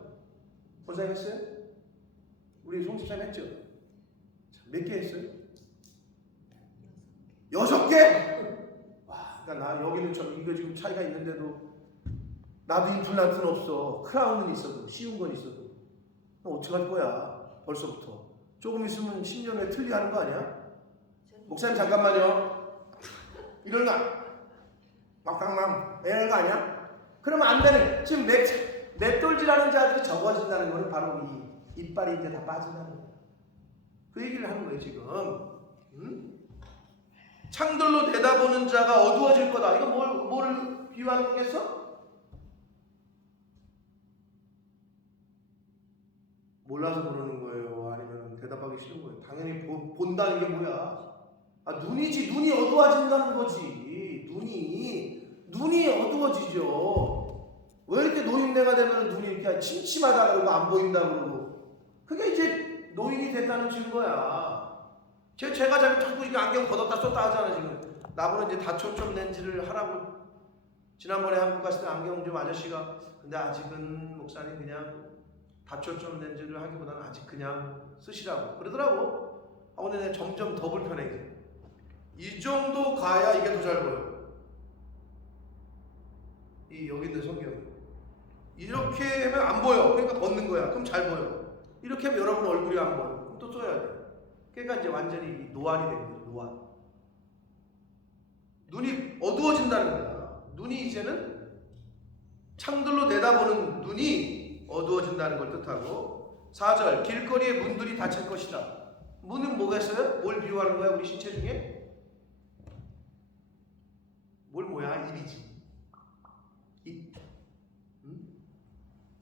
본사님 했어요? 우리 송 집사님 했죠? 몇 개 했어요? 6개? 와, 그러니까 나 여기는 이거 지금 차이가 있는데도 나도 임플란트는 없어. 크라운은 있어도 쉬운 건 있어도 어떻게 할 거야? 벌써부터 조금 있으면 10년 후에 틀리하는 거 아니야? 목사님 잠깐만요. 이런 거 막강남 이런 거 아니야? 그러면 안 되는. 지금 맷돌질하는 자들이 적어진다는 거는 바로 이 이빨이 이제 다 빠진다는 거야. 그 얘기를 하는 거예요 지금. 응? 창들로 내다보는 자가 어두워질 거다. 이거 뭐를 비유하는 거겠어? 몰라서 그러는 거예요? 아니면 대답하기 싫은 거예요? 당연히 본다는 게 뭐야? 아, 눈이지. 눈이 어두워진다는 거지. 눈이 어두워지죠. 왜 이렇게 노인네가 되면 눈이 이렇게 침침하다 그러고 안 보인다 그러고. 그게 이제 노인이 됐다는 증거야. 제가 자꾸 이게 안경 걷었다 썼다 하잖아 지금. 나보고 이제 다초점 렌즈를 하라고 지난번에 한국 갔을 때 안경 좀 아저씨가 근데 아직은 목사님 그냥 다초점 렌즈를 하기보다는 아직 그냥 쓰시라고 그러더라고. 아, 근데 내가 점점 더 불편해. 이 정도 가야 이게 더 잘 보여. 이 여기 있는 성경 이렇게 하면 안 보여. 그러니까 걷는 거야. 그럼 잘 보여. 이렇게 하면 여러분 얼굴이 안 보여. 그럼 또 써야 돼. 그러니까 이제 완전히 노안이 되는 거죠. 노안. 눈이 어두워진다는 거야. 눈이 이제는 창들로 내다보는 눈이 어두워진다는 걸 뜻하고 4절 길거리에 문들이 닫힐 것이다. 문은 뭐겠어요? 뭘 비유하는 거야? 우리 신체 중에? 뭘 뭐야? 입이지. 입. 응?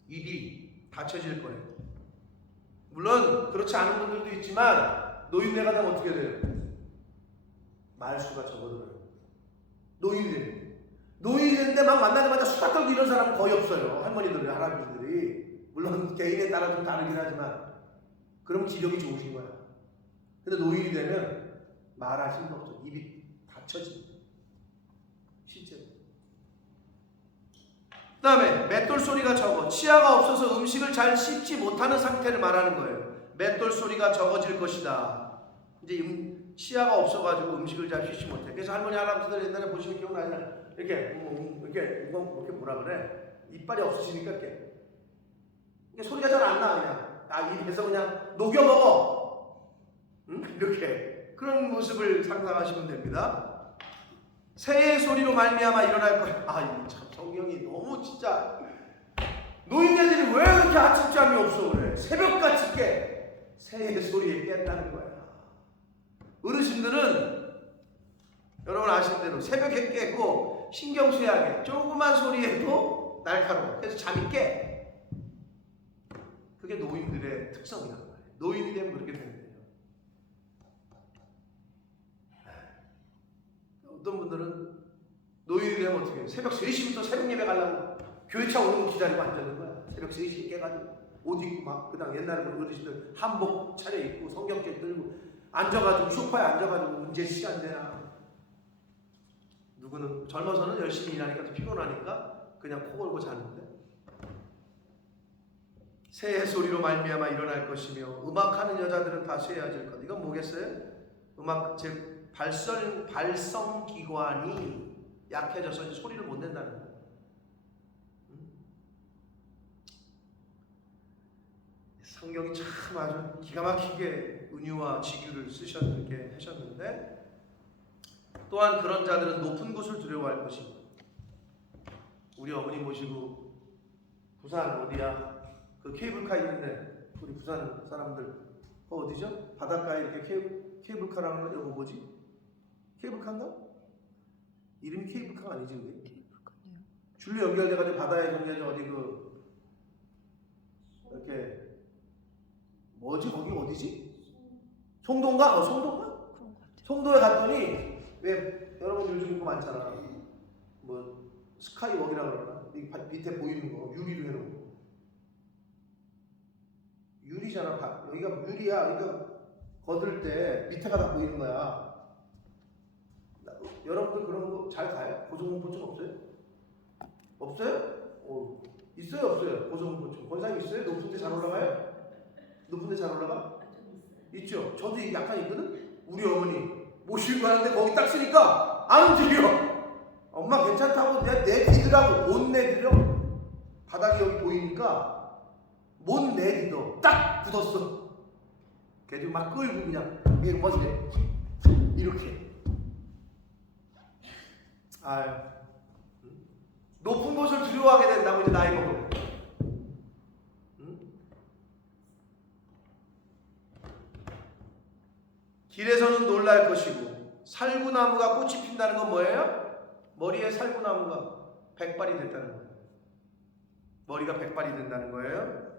입이 닫혀질 거예요. 물론 그렇지 않은 분들도 있지만 노인네가 되면 어떻게 돼요? 말수가 적어들어요. 노인이 되는데 막 만나자마자 수다 떨고 이런 사람은 거의 없어요. 할머니들이, 할아버지들이. 물론 개인에 따라 좀 다르긴 하지만 그럼 기력이 좋으신 거야. 근데 노인이 되면 말할 힘도 없죠. 입이 닫혀집니다. 실제로. 그 다음에 맷돌 소리가 적어. 치아가 없어서 음식을 잘 씹지 못하는 상태를 말하는 거예요. 맷돌 소리가 적어질 것이다. 이제 치아가 없어가지고 음식을 잘 씹지 못해. 그래서 할머니 할아버지들 옛날에 보시면 기억나잖아요. 이렇게 뭐라 그래? 이빨이 없으시니까 이렇게 소리가 잘 안 나. 그냥 입에서 그냥 녹여 먹어. 이렇게 그런 모습을 상상하시면 됩니다. 새의 소리로 말미암아 일어날 거야. 이거 참 성경이 너무 진짜 노인네들이 왜 그렇게 아침잠이 없어 그래? 새벽같이 깨. 새의 소리에 깬다는 거야. 어르신들은 여러분 아시는 대로 새벽에 깨고 신경쇠약에 조그만 소리에도 날카로워. 그래서 잠이 깨. 그게 노인들의 특성이란 말이에요. 노인이 되면 그렇게 되는 거예요. 어떤 분들은 노인이 되면 어떻게 해요? 새벽 3시부터 새벽 예배 가려고 교회차 오는 거 기다리고 앉아있는 거야. 새벽 3시에 깨가지고 옷 입고 막 그다음 옛날에 어르신들 한복 차려입고 성경책 들고 앉아가지고 소파에 앉아가지고 언제 시간 되나. 누구는 젊어서는 열심히 일하니까 또 피곤하니까 그냥 코 골고 자는데 새의 소리로 말미암아 일어날 것이며 음악하는 여자들은 다 쇠해질 것. 이건 뭐겠어요? 음악 즉 발성 기관이 약해져서 이제 소리를 못 낸다는 거예요. 성경이 참 아주 기가 막히게 은유와 지규를 쓰셨게 하셨는데 또한 그런 자들은 높은 곳을 두려워할 것입니다. 우리 어머니 모시고 부산 어디야? 그 케이블카 있는데 우리 부산 사람들 어디죠? 바닷가에 이렇게 케이블카라는 거 이거 뭐지? 케이블카인가? 이름이 케이블카 아니지 그게? 케이블카네요. 줄로 연결돼가지고 바다에 연결돼 어디 그 이렇게 뭐지 거기 어디지? 송도인가? 송도인가? 그런 것 같아요. 송도에 갔더니 왜 여러분 요즘 그거 많잖아. 뭐 스카이워크라고 그러나? 이 밑에 보이는 거 유리로 해놓은 거. 유리잖아. 여기가 유리야. 그러니까 걷을 때 밑에가 다 보이는 거야. 여러분들 그런 거 잘 가요? 고소공포증 없어요? 없어요? 있어요 없어요? 고소공포증. 권사님 있어요? 높은 데 잘 올라가요? 높은 데 잘 올라가? 있죠. 저도 약간 있거든. 우리 어머니 모시고 가는데 거기 딱 쓰니까 안 움직여. 엄마 괜찮다고 내 디드라고 못 내디뎌. 바닥이 여기 보이니까 못 내디뎌. 딱 굳었어. 걔도 막 끌고 그냥 이게 뭐지? 이렇게. 아유. 높은 곳을 두려워하게 된다고 이제 나이 먹으면. 길에서는 놀랄 것이고 살구나무가 꽃이 핀다는 건 뭐예요? 머리에 살구나무가 백발이 됐다는 거예요. 머리가 백발이 된다는 거예요.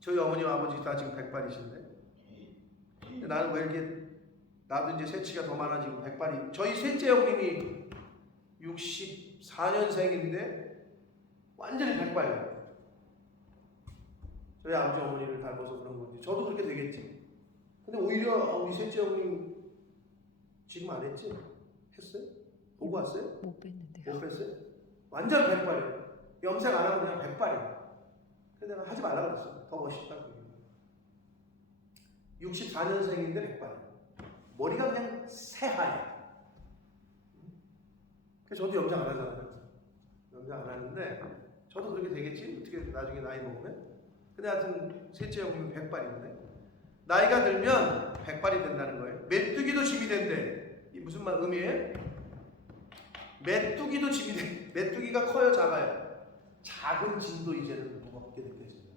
저희 어머니와 아버지 다 지금 백발이신데 나는 왜 이렇게 나도 이제 새치가 더 많아지고 백발이. 저희 셋째 형님이 64년생인데 완전히 백발이에요. 저희 아버지 어머니를 닮아서 그런 건지 저도 그렇게 되겠지. 근데 오히려 우리 셋째 형님 지금 안 했지? 했어요? 보고 왔어요? 못 뺐는데요. 못 뺐어요? 완전 백발이에요. 염색 안 하고 그냥 백발이에요. 그래서 내가 하지 말라고 그랬어. 더 멋있다고. 64년생인데 백발이에요. 머리가 그냥 새하얘. 그래서 저도 염색 안 하잖아요. 염색 안 하는데 저도 그렇게 되겠지? 어떻게 나중에 나이 먹으면? 근데 하여튼 셋째 형님은 백발인데 나이가 들면 백발이 된다는 거예요. 메뚜기도 짐이 된대. 이 무슨 말 의미예요? 메뚜기도 짐이 돼. 메뚜기가 커요, 작아요? 작은 짐도 이제는 무겁게 느껴진다.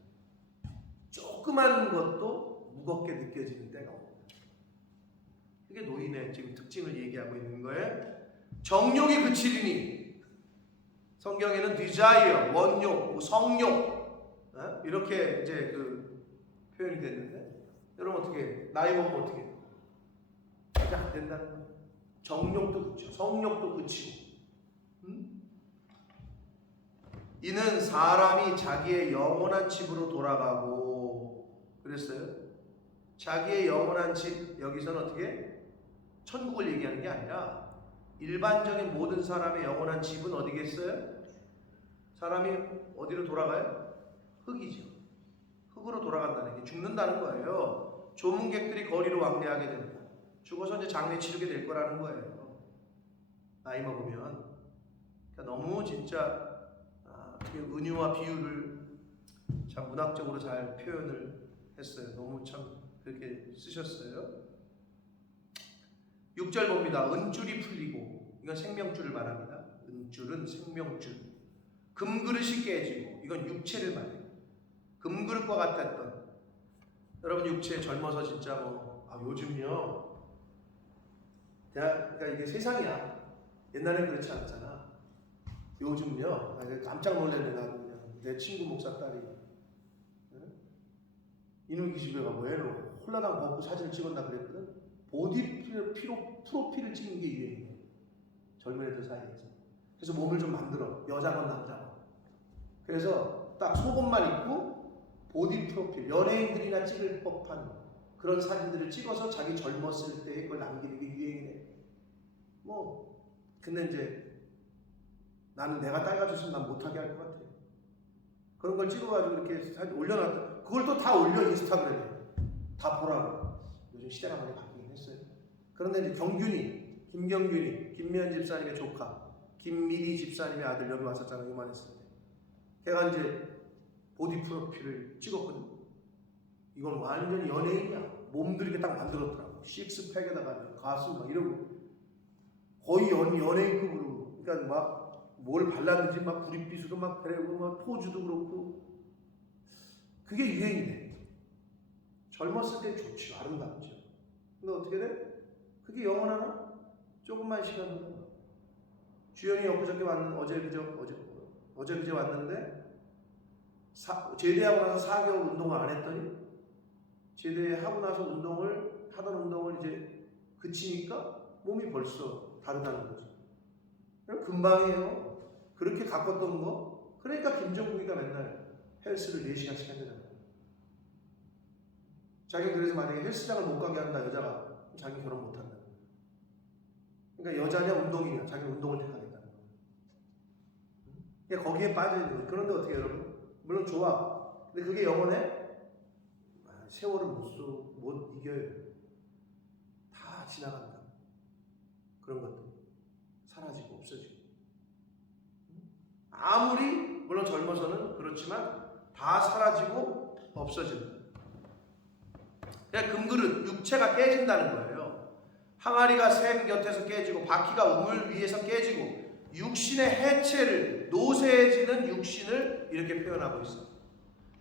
조그만 것도 무겁게 느껴지는 때가 옵니다. 그게 노인의 지금 특징을 얘기하고 있는 거예요. 정욕이 그치리니 성경에는 desire, 원욕, 성욕 이렇게 이제 그 표현이 됐는데 여러분 어떻게 나이 먹으면 어떻게 이제 안 된다는 거예요. 정욕도 그치고 성욕도 그치고 이는 사람이 자기의 영원한 집으로 돌아가고 그랬어요. 자기의 영원한 집 여기서는 어떻게 천국을 얘기하는 게 아니라 일반적인 모든 사람의 영원한 집은 어디겠어요? 사람이 어디로 돌아가요? 흙이죠. 흙으로 돌아간다는 게 죽는다는 거예요. 조문객들이 거리로 왕래하게 된다. 죽어서 이제 장례 치르게 될 거라는 거예요. 나이 먹으면. 그러니까 너무 진짜 어떻게 은유와 비유를 참 문학적으로 잘 표현을 했어요. 너무 참 그렇게 쓰셨어요. 6절 봅니다. 은줄이 풀리고 이건 생명줄을 말합니다. 은줄은 생명줄. 금그릇이 깨지고 이건 육체를 말해요. 금그릇과 같았던 여러분 육체 젊어서 진짜 요즘요 그러니까 이게 세상이야. 옛날엔 그렇지 않았잖아. 요즘요. 깜짝 놀랐네. 나도 그냥 내 친구 목사 딸이 이놈 기집애가 뭐야? 홀라당 벗고 사진을 찍었나 그랬거든. 보디 프로필을 찍는 게 유행이에요. 젊은 애들 사이에서. 그래서 몸을 좀 만들어. 여자건 남자건. 그래서 딱 속옷만 입고 보디 프로필, 연예인들이나 찍을 법한 그런 사진들을 찍어서 자기 젊었을 때 그걸 남기는 게 유행이네. 뭐 근데 이제 나는 내가 딸 가졌으면 난 못하게 할 것 같아. 그런 걸 찍어가지고 이렇게 사진 올려놨다. 그걸 또 다 올려 인스타그램에. 다 보라고. 요즘 시대가 많이 바뀌긴 했어요. 그런데 이제 김경균이, 김미연 집사님의 조카, 김미리 집사님의 아들 여기 왔었잖아요. 요만했을 때. 걔가 이제 보디 프로필을 찍었거든. 이건 완전히 연예인이야. 몸들 이렇게 딱 만들었더라고. 식스팩에다가 가슴 막 이러고 거의 연예인급으로. 그러니까 막 뭘 발랐는지 막 구릿빛으로 막 그래고 막 포즈도 그렇고. 그게 유행이네. 젊었을 때 좋지, 아름답죠. 근데 어떻게 돼? 그게 영원하나? 조금만 시간으로. 주연이 엊그저께 어제 그제 왔는데 제대하고 나서 4개월 운동을 안 했더니 제대하고 나서 하던 운동을 이제 그치니까 몸이 벌써 다르다는 거지. 그럼 금방이에요. 그렇게 가꿨던 거. 그러니까 김정국이가 맨날 헬스를 4시간씩 한다는 거야. 자기 그래서 만약에 헬스장을 못 가게 한다 여자가 자기 결혼 못 한다. 그러니까 여자냐 운동이냐 자기 운동을 택하겠다는 거야. 그러니까 거기에 빠져 있는 거야. 그런데 어떻게 여러분? 물론 좋아. 근데 그게 영원해? 세월은 못 이겨요. 다 지나간다. 그런 것들 사라지고 없어지고. 아무리 물론 젊어서는 그렇지만 다 사라지고 없어진다. 그냥 금그릇 육체가 깨진다는 거예요. 항아리가 샘 곁에서 깨지고 바퀴가 우물 위에서 깨지고 육신의 해체를 노쇠해지는 육신을 이렇게 표현하고 있어요.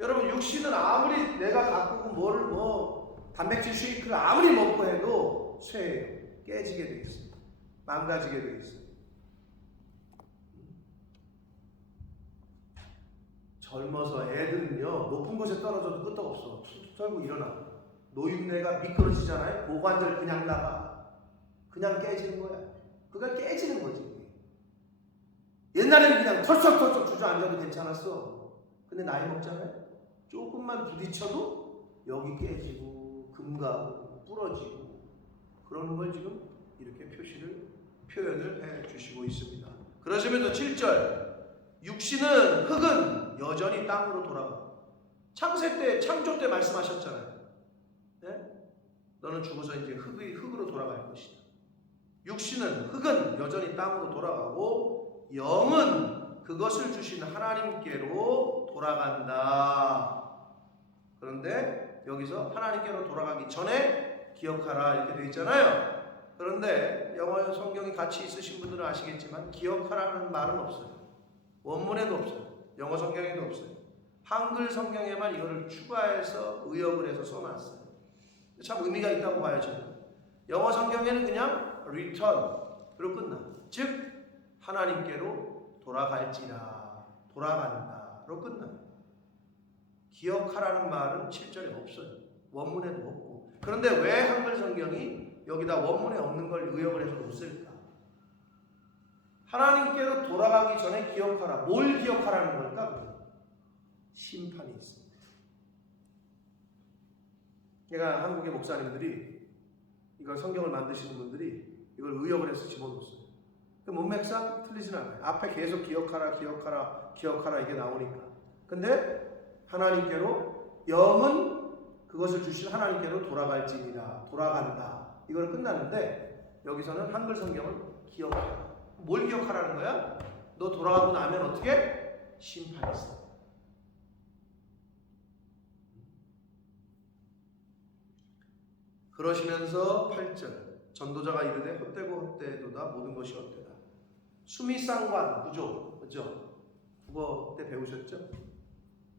여러분 육신은 아무리 내가 가꾸고 단백질 쉐이크를 아무리 먹고 해도 쇠해요. 깨지게 돼 있어요. 망가지게 돼 있어요. 젊어서 애들은요 높은 곳에 떨어져도 끄떡없어. 툭툭 떨고 일어나. 노인네가 미끄러지잖아요. 고관절 그냥 나가. 그냥 깨지는 거야. 그가 깨지는 거지. 옛날에는 그냥 털썩털썩 주저앉아도 괜찮았어. 근데 나이 먹잖아요. 조금만 부딪혀도 여기 깨지고 금가고 부러지고 그러는 걸 지금 이렇게 표현을 해 주시고 있습니다. 그러시면서 7절 육신은 흙은 여전히 땅으로 돌아가. 창조 때 말씀하셨잖아요. 네? 너는 죽어서 이제 흙으로 돌아갈 것이다. 육신은 흙은 여전히 땅으로 돌아가고 영은 그것을 주신 하나님께로 돌아간다. 그런데 여기서 하나님께로 돌아가기 전에 기억하라 이렇게 되어 있잖아요. 그런데 영어 성경이 같이 있으신 분들은 아시겠지만 기억하라는 말은 없어요. 원문에도 없어요. 영어 성경에도 없어요. 한글 성경에만 이거를 추가해서 의역을 해서 써놨어요. 참 의미가 있다고 봐요. 저는. 영어 성경에는 그냥 return으로 끝나. 즉 하나님께로 돌아갈지라 돌아간다로 끝나. 기억하라는 말은 7절에 없어요. 원문에도 없고. 그런데 왜 한글 성경이 여기다 원문에 없는 걸 의역을 해서 못 쓸까? 하나님께로 돌아가기 전에 기억하라. 뭘 기억하라는 걸까? 심판이 있습니다. 그러니까 한국의 목사님들이 이걸 성경을 만드시는 분들이 이걸 의역을 해서 집어넣었어요. 문맥상 틀리진 않아요. 앞에 계속 기억하라 이게 나오니까. 근데 하나님께로 영은 그것을 주신 하나님께로 돌아갈지니라 돌아간다. 이걸 끝났는데 여기서는 한글 성경은 기억하라. 뭘 기억하라는 거야? 너 돌아가고 나면 어떻게? 심판이 있어. 그러시면서 8절 전도자가 이르되 헛되고 헛되도다 모든 것이 헛되다. 수미상관 구조 그죠? 국어 때 배우셨죠?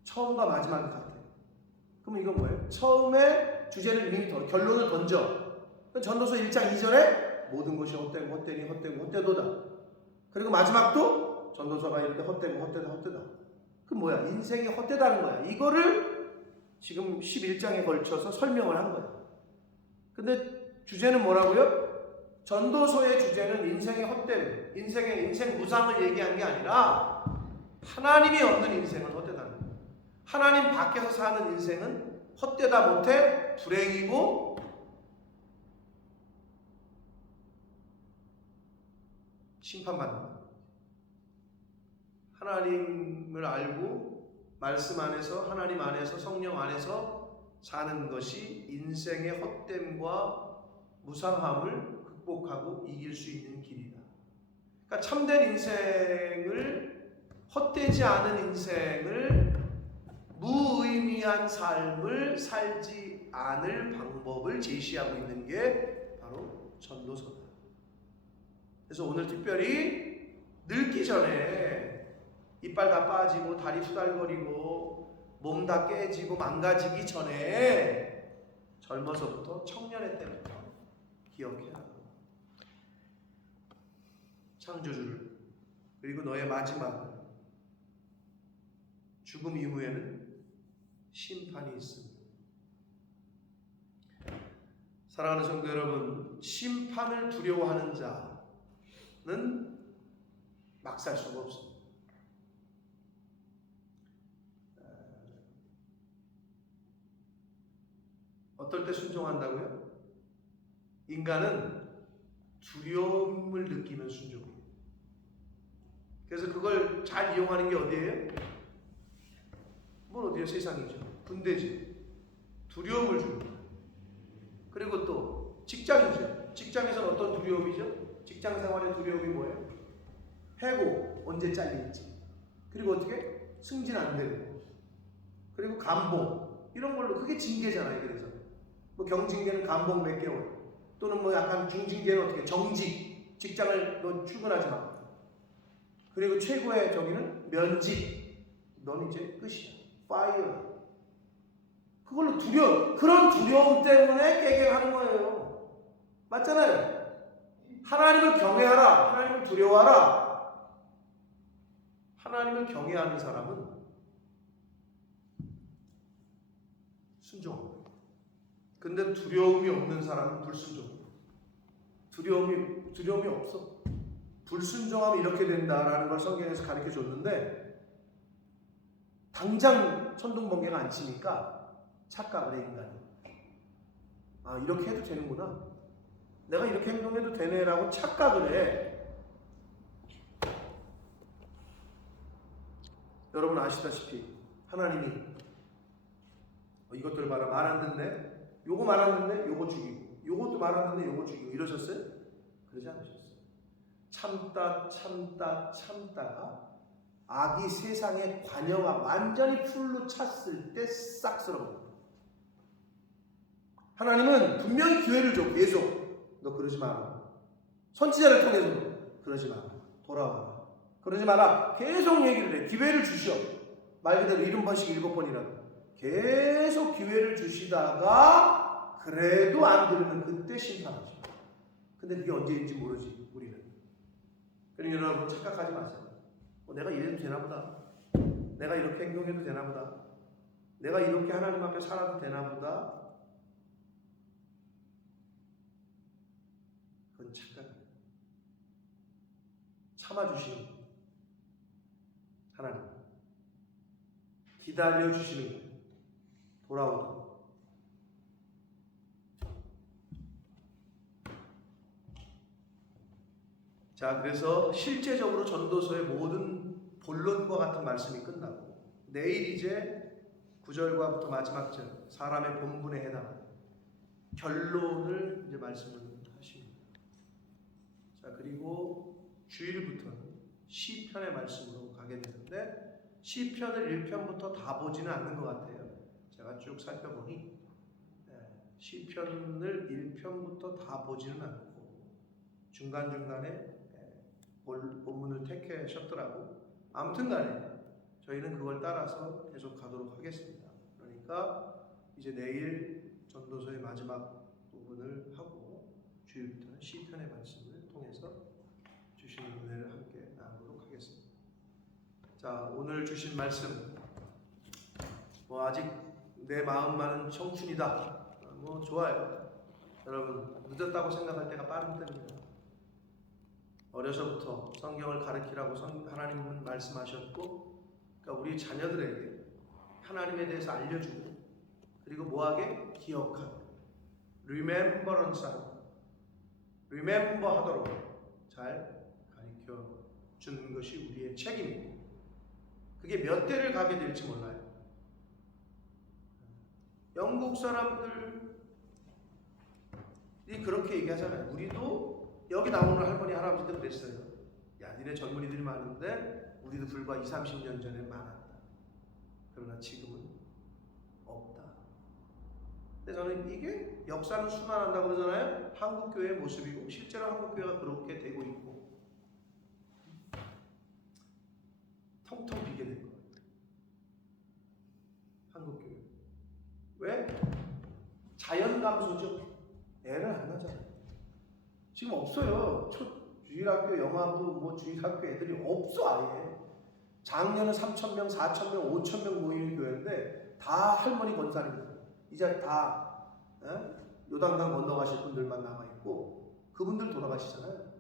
처음과 마지막이 같아. 그럼 이건 뭐예요? 처음에 주제를 이미 결론을 던져. 전도서 1장 2절에 모든 것이 헛되고 헛되니 헛되고 헛되도다. 그리고 마지막도 전도서가 이렇게 헛되고 헛되다 헛되다. 그 뭐야? 인생이 헛되다는 거야. 이거를 지금 11장에 걸쳐서 설명을 한 거야. 근데 주제는 뭐라고요? 전도서의 주제는 인생의 헛됨, 인생 무상을 얘기한 게 아니라 하나님이 없는 인생은 헛되다는 거예요. 하나님 밖에서 사는 인생은 헛되다 못해 불행이고 심판받는 거예요. 하나님을 알고 말씀 안에서 하나님 안에서 성령 안에서 사는 것이 인생의 헛됨과 무상함을 극복하고 이길 수 있는 길이다. 그러니까 참된 인생을 헛되지 않은 인생을 무의미한 삶을 살지 않을 방법을 제시하고 있는 게 바로 전도서다. 그래서 오늘 특별히 늙기 전에 이빨 다 빠지고 다리 후달거리고 몸 다 깨지고 망가지기 전에 젊어서부터 청년의 때부터 기억해라. 창조주를 그리고 너의 마지막을 죽음 이후에는 심판이 있습니다. 사랑하는 성도 여러분, 심판을 두려워하는 자는 막 살 수가 없습니다. 어떨 때 순종한다고요? 인간은 두려움을 느끼면 순종해요. 그래서 그걸 잘 이용하는 게 어디예요? 뭐 어디예요? 세상이죠. 군대지. 두려움을 줍니다. 그리고 또 직장이죠. 직장에서는 어떤 두려움이죠? 직장 생활의 두려움이 뭐예요? 해고, 언제 잘릴지. 그리고 어떻게? 승진 안 되고. 그리고 감봉. 이런 걸로 그게 징계잖아요. 그래서 뭐 경징계는 감봉 몇 개월. 또는 뭐 약간 중징계는 어떻게? 정직. 직장을 넌 출근하지 마. 그리고 최고의 저기는 면직. 넌 이제 끝이야. 파이어. 그걸로 그런 두려움 때문에 깨갱하는 거예요. 맞잖아요. 하나님을 경외하라. 하나님을 두려워하라. 하나님을 경외하는 사람은 순종합니다. 근데 두려움이 없는 사람은 불순종. 두려움이 없어. 불순종하면 이렇게 된다라는 걸 성경에서 가르쳐 줬는데 당장 천둥번개가 안 치니까 착각을 해, 인간이. 아, 이렇게 해도 되는구나. 내가 이렇게 행동해도 되네라고 착각을 해. 여러분 아시다시피 하나님이 이것들 봐라, 말 안 듣네, 요거 말 안 듣네, 요거 죽이고, 요것도 말 안 듣네, 요거 죽이고 이러셨어요? 그러지 않으셨어요. 참다가 악이 세상에 관여가 완전히 풀로 찼을 때 싹 쓸어버려요. 하나님은 분명히 기회를 줘. 계속 너 그러지 마라. 선지자를 통해서도 그러지 마라. 돌아와라. 그러지 마라. 계속 얘기를 해. 기회를 주셔. 말 그대로 70번씩 7번이라도 계속 기회를 주시다가 그래도 안 들으면 그때 심판하죠. 근데 그게 언제인지 모르지, 우리는. 그러니 여러분 착각하지 마세요. 내가 이래도 되나 보다. 내가 이렇게 행동해도 되나 보다. 내가 이렇게 하나님 앞에 살아도 되나 보다. 그건 착각이에요. 참아주시는 하나님. 기다려주시는 거예요. 돌아오도록. 자, 그래서 실제적으로 전도서의 모든 본론과 같은 말씀이 끝나고 내일 이제 9절과부터 마지막 절 사람의 본분에 해당하는 결론을 이제 말씀을 하십니다. 자, 그리고 주일부터는 시편의 말씀으로 가게 되는데 시편을 1편부터 다 보지는 않는 것 같아요. 제가 쭉 살펴보니 시편을 1편부터 다 보지는 않고 중간중간에 본문을 택하셨더라고. 아무튼 간에 저희는 그걸 따라서 계속 가도록 하겠습니다. 그러니까 이제 내일 전도서의 마지막 부분을 하고 주일부터는 시편의 말씀을 통해서 주시는 은혜를 함께 나누도록 하겠습니다. 자, 오늘 주신 말씀 아직 내 마음만은 청춘이다. 좋아요. 여러분 늦었다고 생각할 때가 빠른 때입니다. 어려서부터 성경을 가르치라고 하나님은 말씀하셨고, 그러니까 우리 자녀들에게 하나님에 대해서 알려주고, 그리고 뭐하게? 기억하고 remembrance 하고 remember 하도록 잘 가르쳐 주는 것이 우리의 책임입니다. 그게 몇 대를 가게 될지 몰라요. 영국 사람들이 그렇게 얘기하잖아요. 우리도 여기 나오는 할머니 할아버지도 그랬어요. 야, 니네 젊은이들이 많은데 우리도 불과 20, 30년 전에 많았다. 그러나 지금은 없다. 근데 저는 이게 역사는 순환한다고 그러잖아요. 한국교회의 모습이고 실제로 한국교회가 그렇게 되고 있고 텅텅 비게 된 거예요. 한국교회. 왜? 자연 감소죠. 애를 안 낳잖아요. 지금 없어요. 주일학교, 영화부, 주일학교 애들이 없어 아예. 작년은 3,000명, 4,000명, 5,000명 모이는 교회인데 다 할머니 권사님들. 이제 다 요단강 건너가실 분들만 남아있고 그분들 돌아가시잖아요.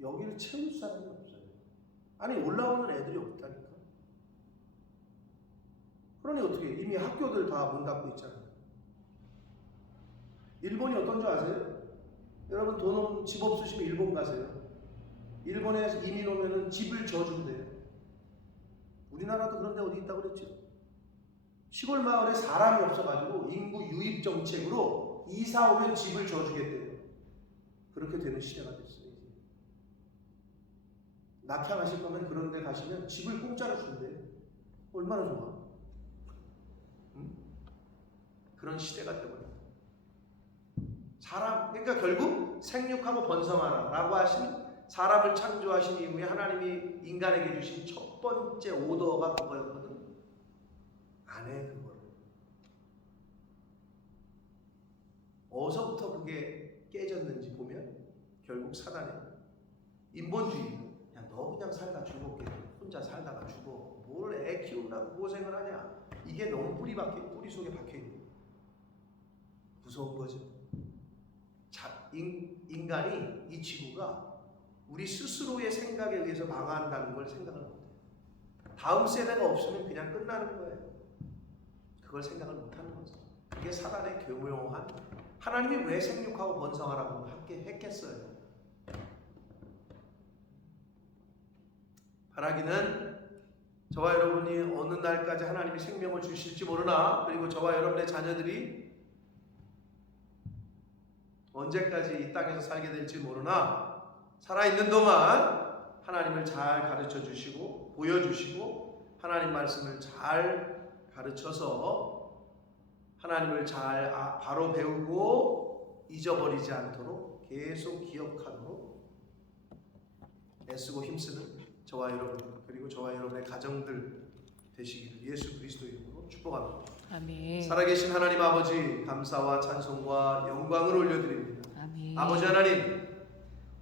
여기를 채울 사람이 없어요. 아니 올라오는 애들이 없다니까. 그러니 어떻게 이미 학교들 다 문 닫고 있잖아요. 일본이 어떤 줄 아세요? 여러분 집 없으시면 일본 가세요. 일본에 이민 오면은 집을 져준대요. 우리나라도 그런 데 어디 있다고 그랬죠? 시골 마을에 사람이 없어가지고 인구 유입 정책으로 이사 오면 집을 져주겠대요. 그렇게 되는 시대가 됐어요. 이제. 낙향 하실 거면 그런 데 가시면 집을 공짜로 준대요. 얼마나 좋아? 응? 그런 시대가 되버렸다. 그러니까 결국 생육하고 번성하라 라고 하신 사람을 창조하신 이후에 하나님이 인간에게 주신 첫 번째 오더가 그거였거든. 안 해 그거를. 어디서부터 그게 깨졌는지 보면 결국 사단의 인본주의. 야, 너 그냥 살다 죽을게. 혼자 살다가 죽어. 뭘 애 키우려고 고생을 하냐. 이게 너무 뿌리 속에 박혀있는 거예요. 무서운 거죠. 인간이, 이 지구가 우리 스스로의 생각에 의해서 망한다는 걸 생각을 못해요. 다음 세대가 없으면 그냥 끝나는 거예요. 그걸 생각을 못하는 거죠. 그게 사단의 교묘한, 하나님이 왜 생육하고 번성하라고 했겠어요. 바라기는 저와 여러분이 어느 날까지 하나님이 생명을 주실지 모르나, 그리고 저와 여러분의 자녀들이 언제까지 이 땅에서 살게 될지 모르나 살아있는 동안 하나님을 잘 가르쳐 주시고 보여주시고 하나님 말씀을 잘 가르쳐서 하나님을 잘 바로 배우고 잊어버리지 않도록 계속 기억하도록 애쓰고 힘쓰는 저와 여러분 그리고 저와 여러분의 가정들 되시기를 예수 그리스도 이름으로 축복합니다. 아멘. 살아계신 하나님 아버지 감사와 찬송과 영광을 올려드립니다. 아멘. 아버지 하나님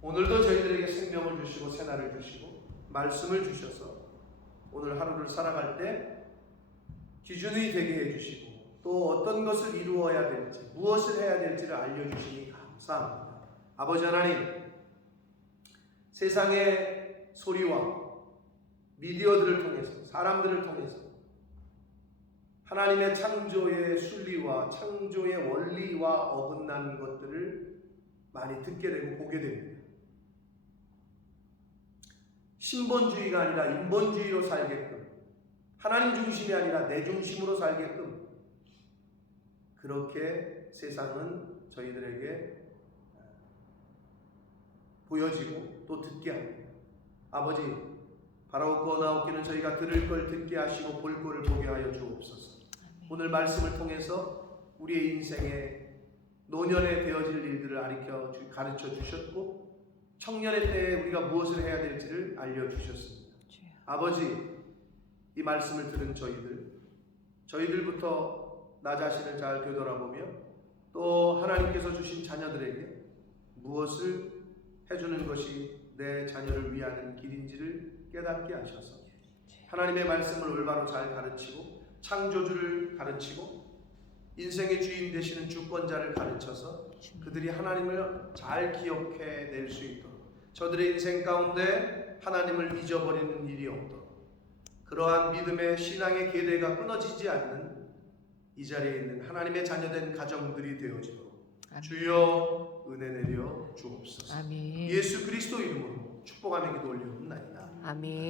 오늘도 저희들에게 생명을 주시고 새날을 주시고 말씀을 주셔서 오늘 하루를 살아갈 때 기준이 되게 해주시고 또 어떤 것을 이루어야 될지 무엇을 해야 될지를 알려주시니 감사합니다. 아버지 하나님 세상의 소리와 미디어들을 통해서 사람들을 통해서 하나님의 창조의 순리와 창조의 원리와 어긋난 것들을 많이 듣게 되고 보게 됩니다. 신본주의가 아니라 인본주의로 살게끔 하나님 중심이 아니라 내 중심으로 살게끔 그렇게 세상은 저희들에게 보여지고 또 듣게 합니다. 아버지 바라옵고 나옵기는 저희가 들을 걸 듣게 하시고 볼 걸 보게 하여 주옵소서. 오늘 말씀을 통해서 우리의 인생에 노년에 되어질 일들을 가르쳐 주셨고 청년의 때에 우리가 무엇을 해야 될지를 알려주셨습니다. 아버지 이 말씀을 들은 저희들부터 나 자신을 잘 되돌아보며 또 하나님께서 주신 자녀들에게 무엇을 해주는 것이 내 자녀를 위하는 길인지를 깨닫게 하셔서 하나님의 말씀을 올바로 잘 가르치고 창조주를 가르치고 인생의 주인 되시는 주권자를 가르쳐서 그들이 하나님을 잘 기억해낼 수 있도록 저들의 인생 가운데 하나님을 잊어버리는 일이 없도록 그러한 믿음의 신앙의 계대가 끊어지지 않는 이 자리에 있는 하나님의 자녀된 가정들이 되어지도록 아멘. 주여 은혜 내려 주옵소서. 아멘. 예수 그리스도 이름으로 축복하며 기도 올리옵나이다. 아멘.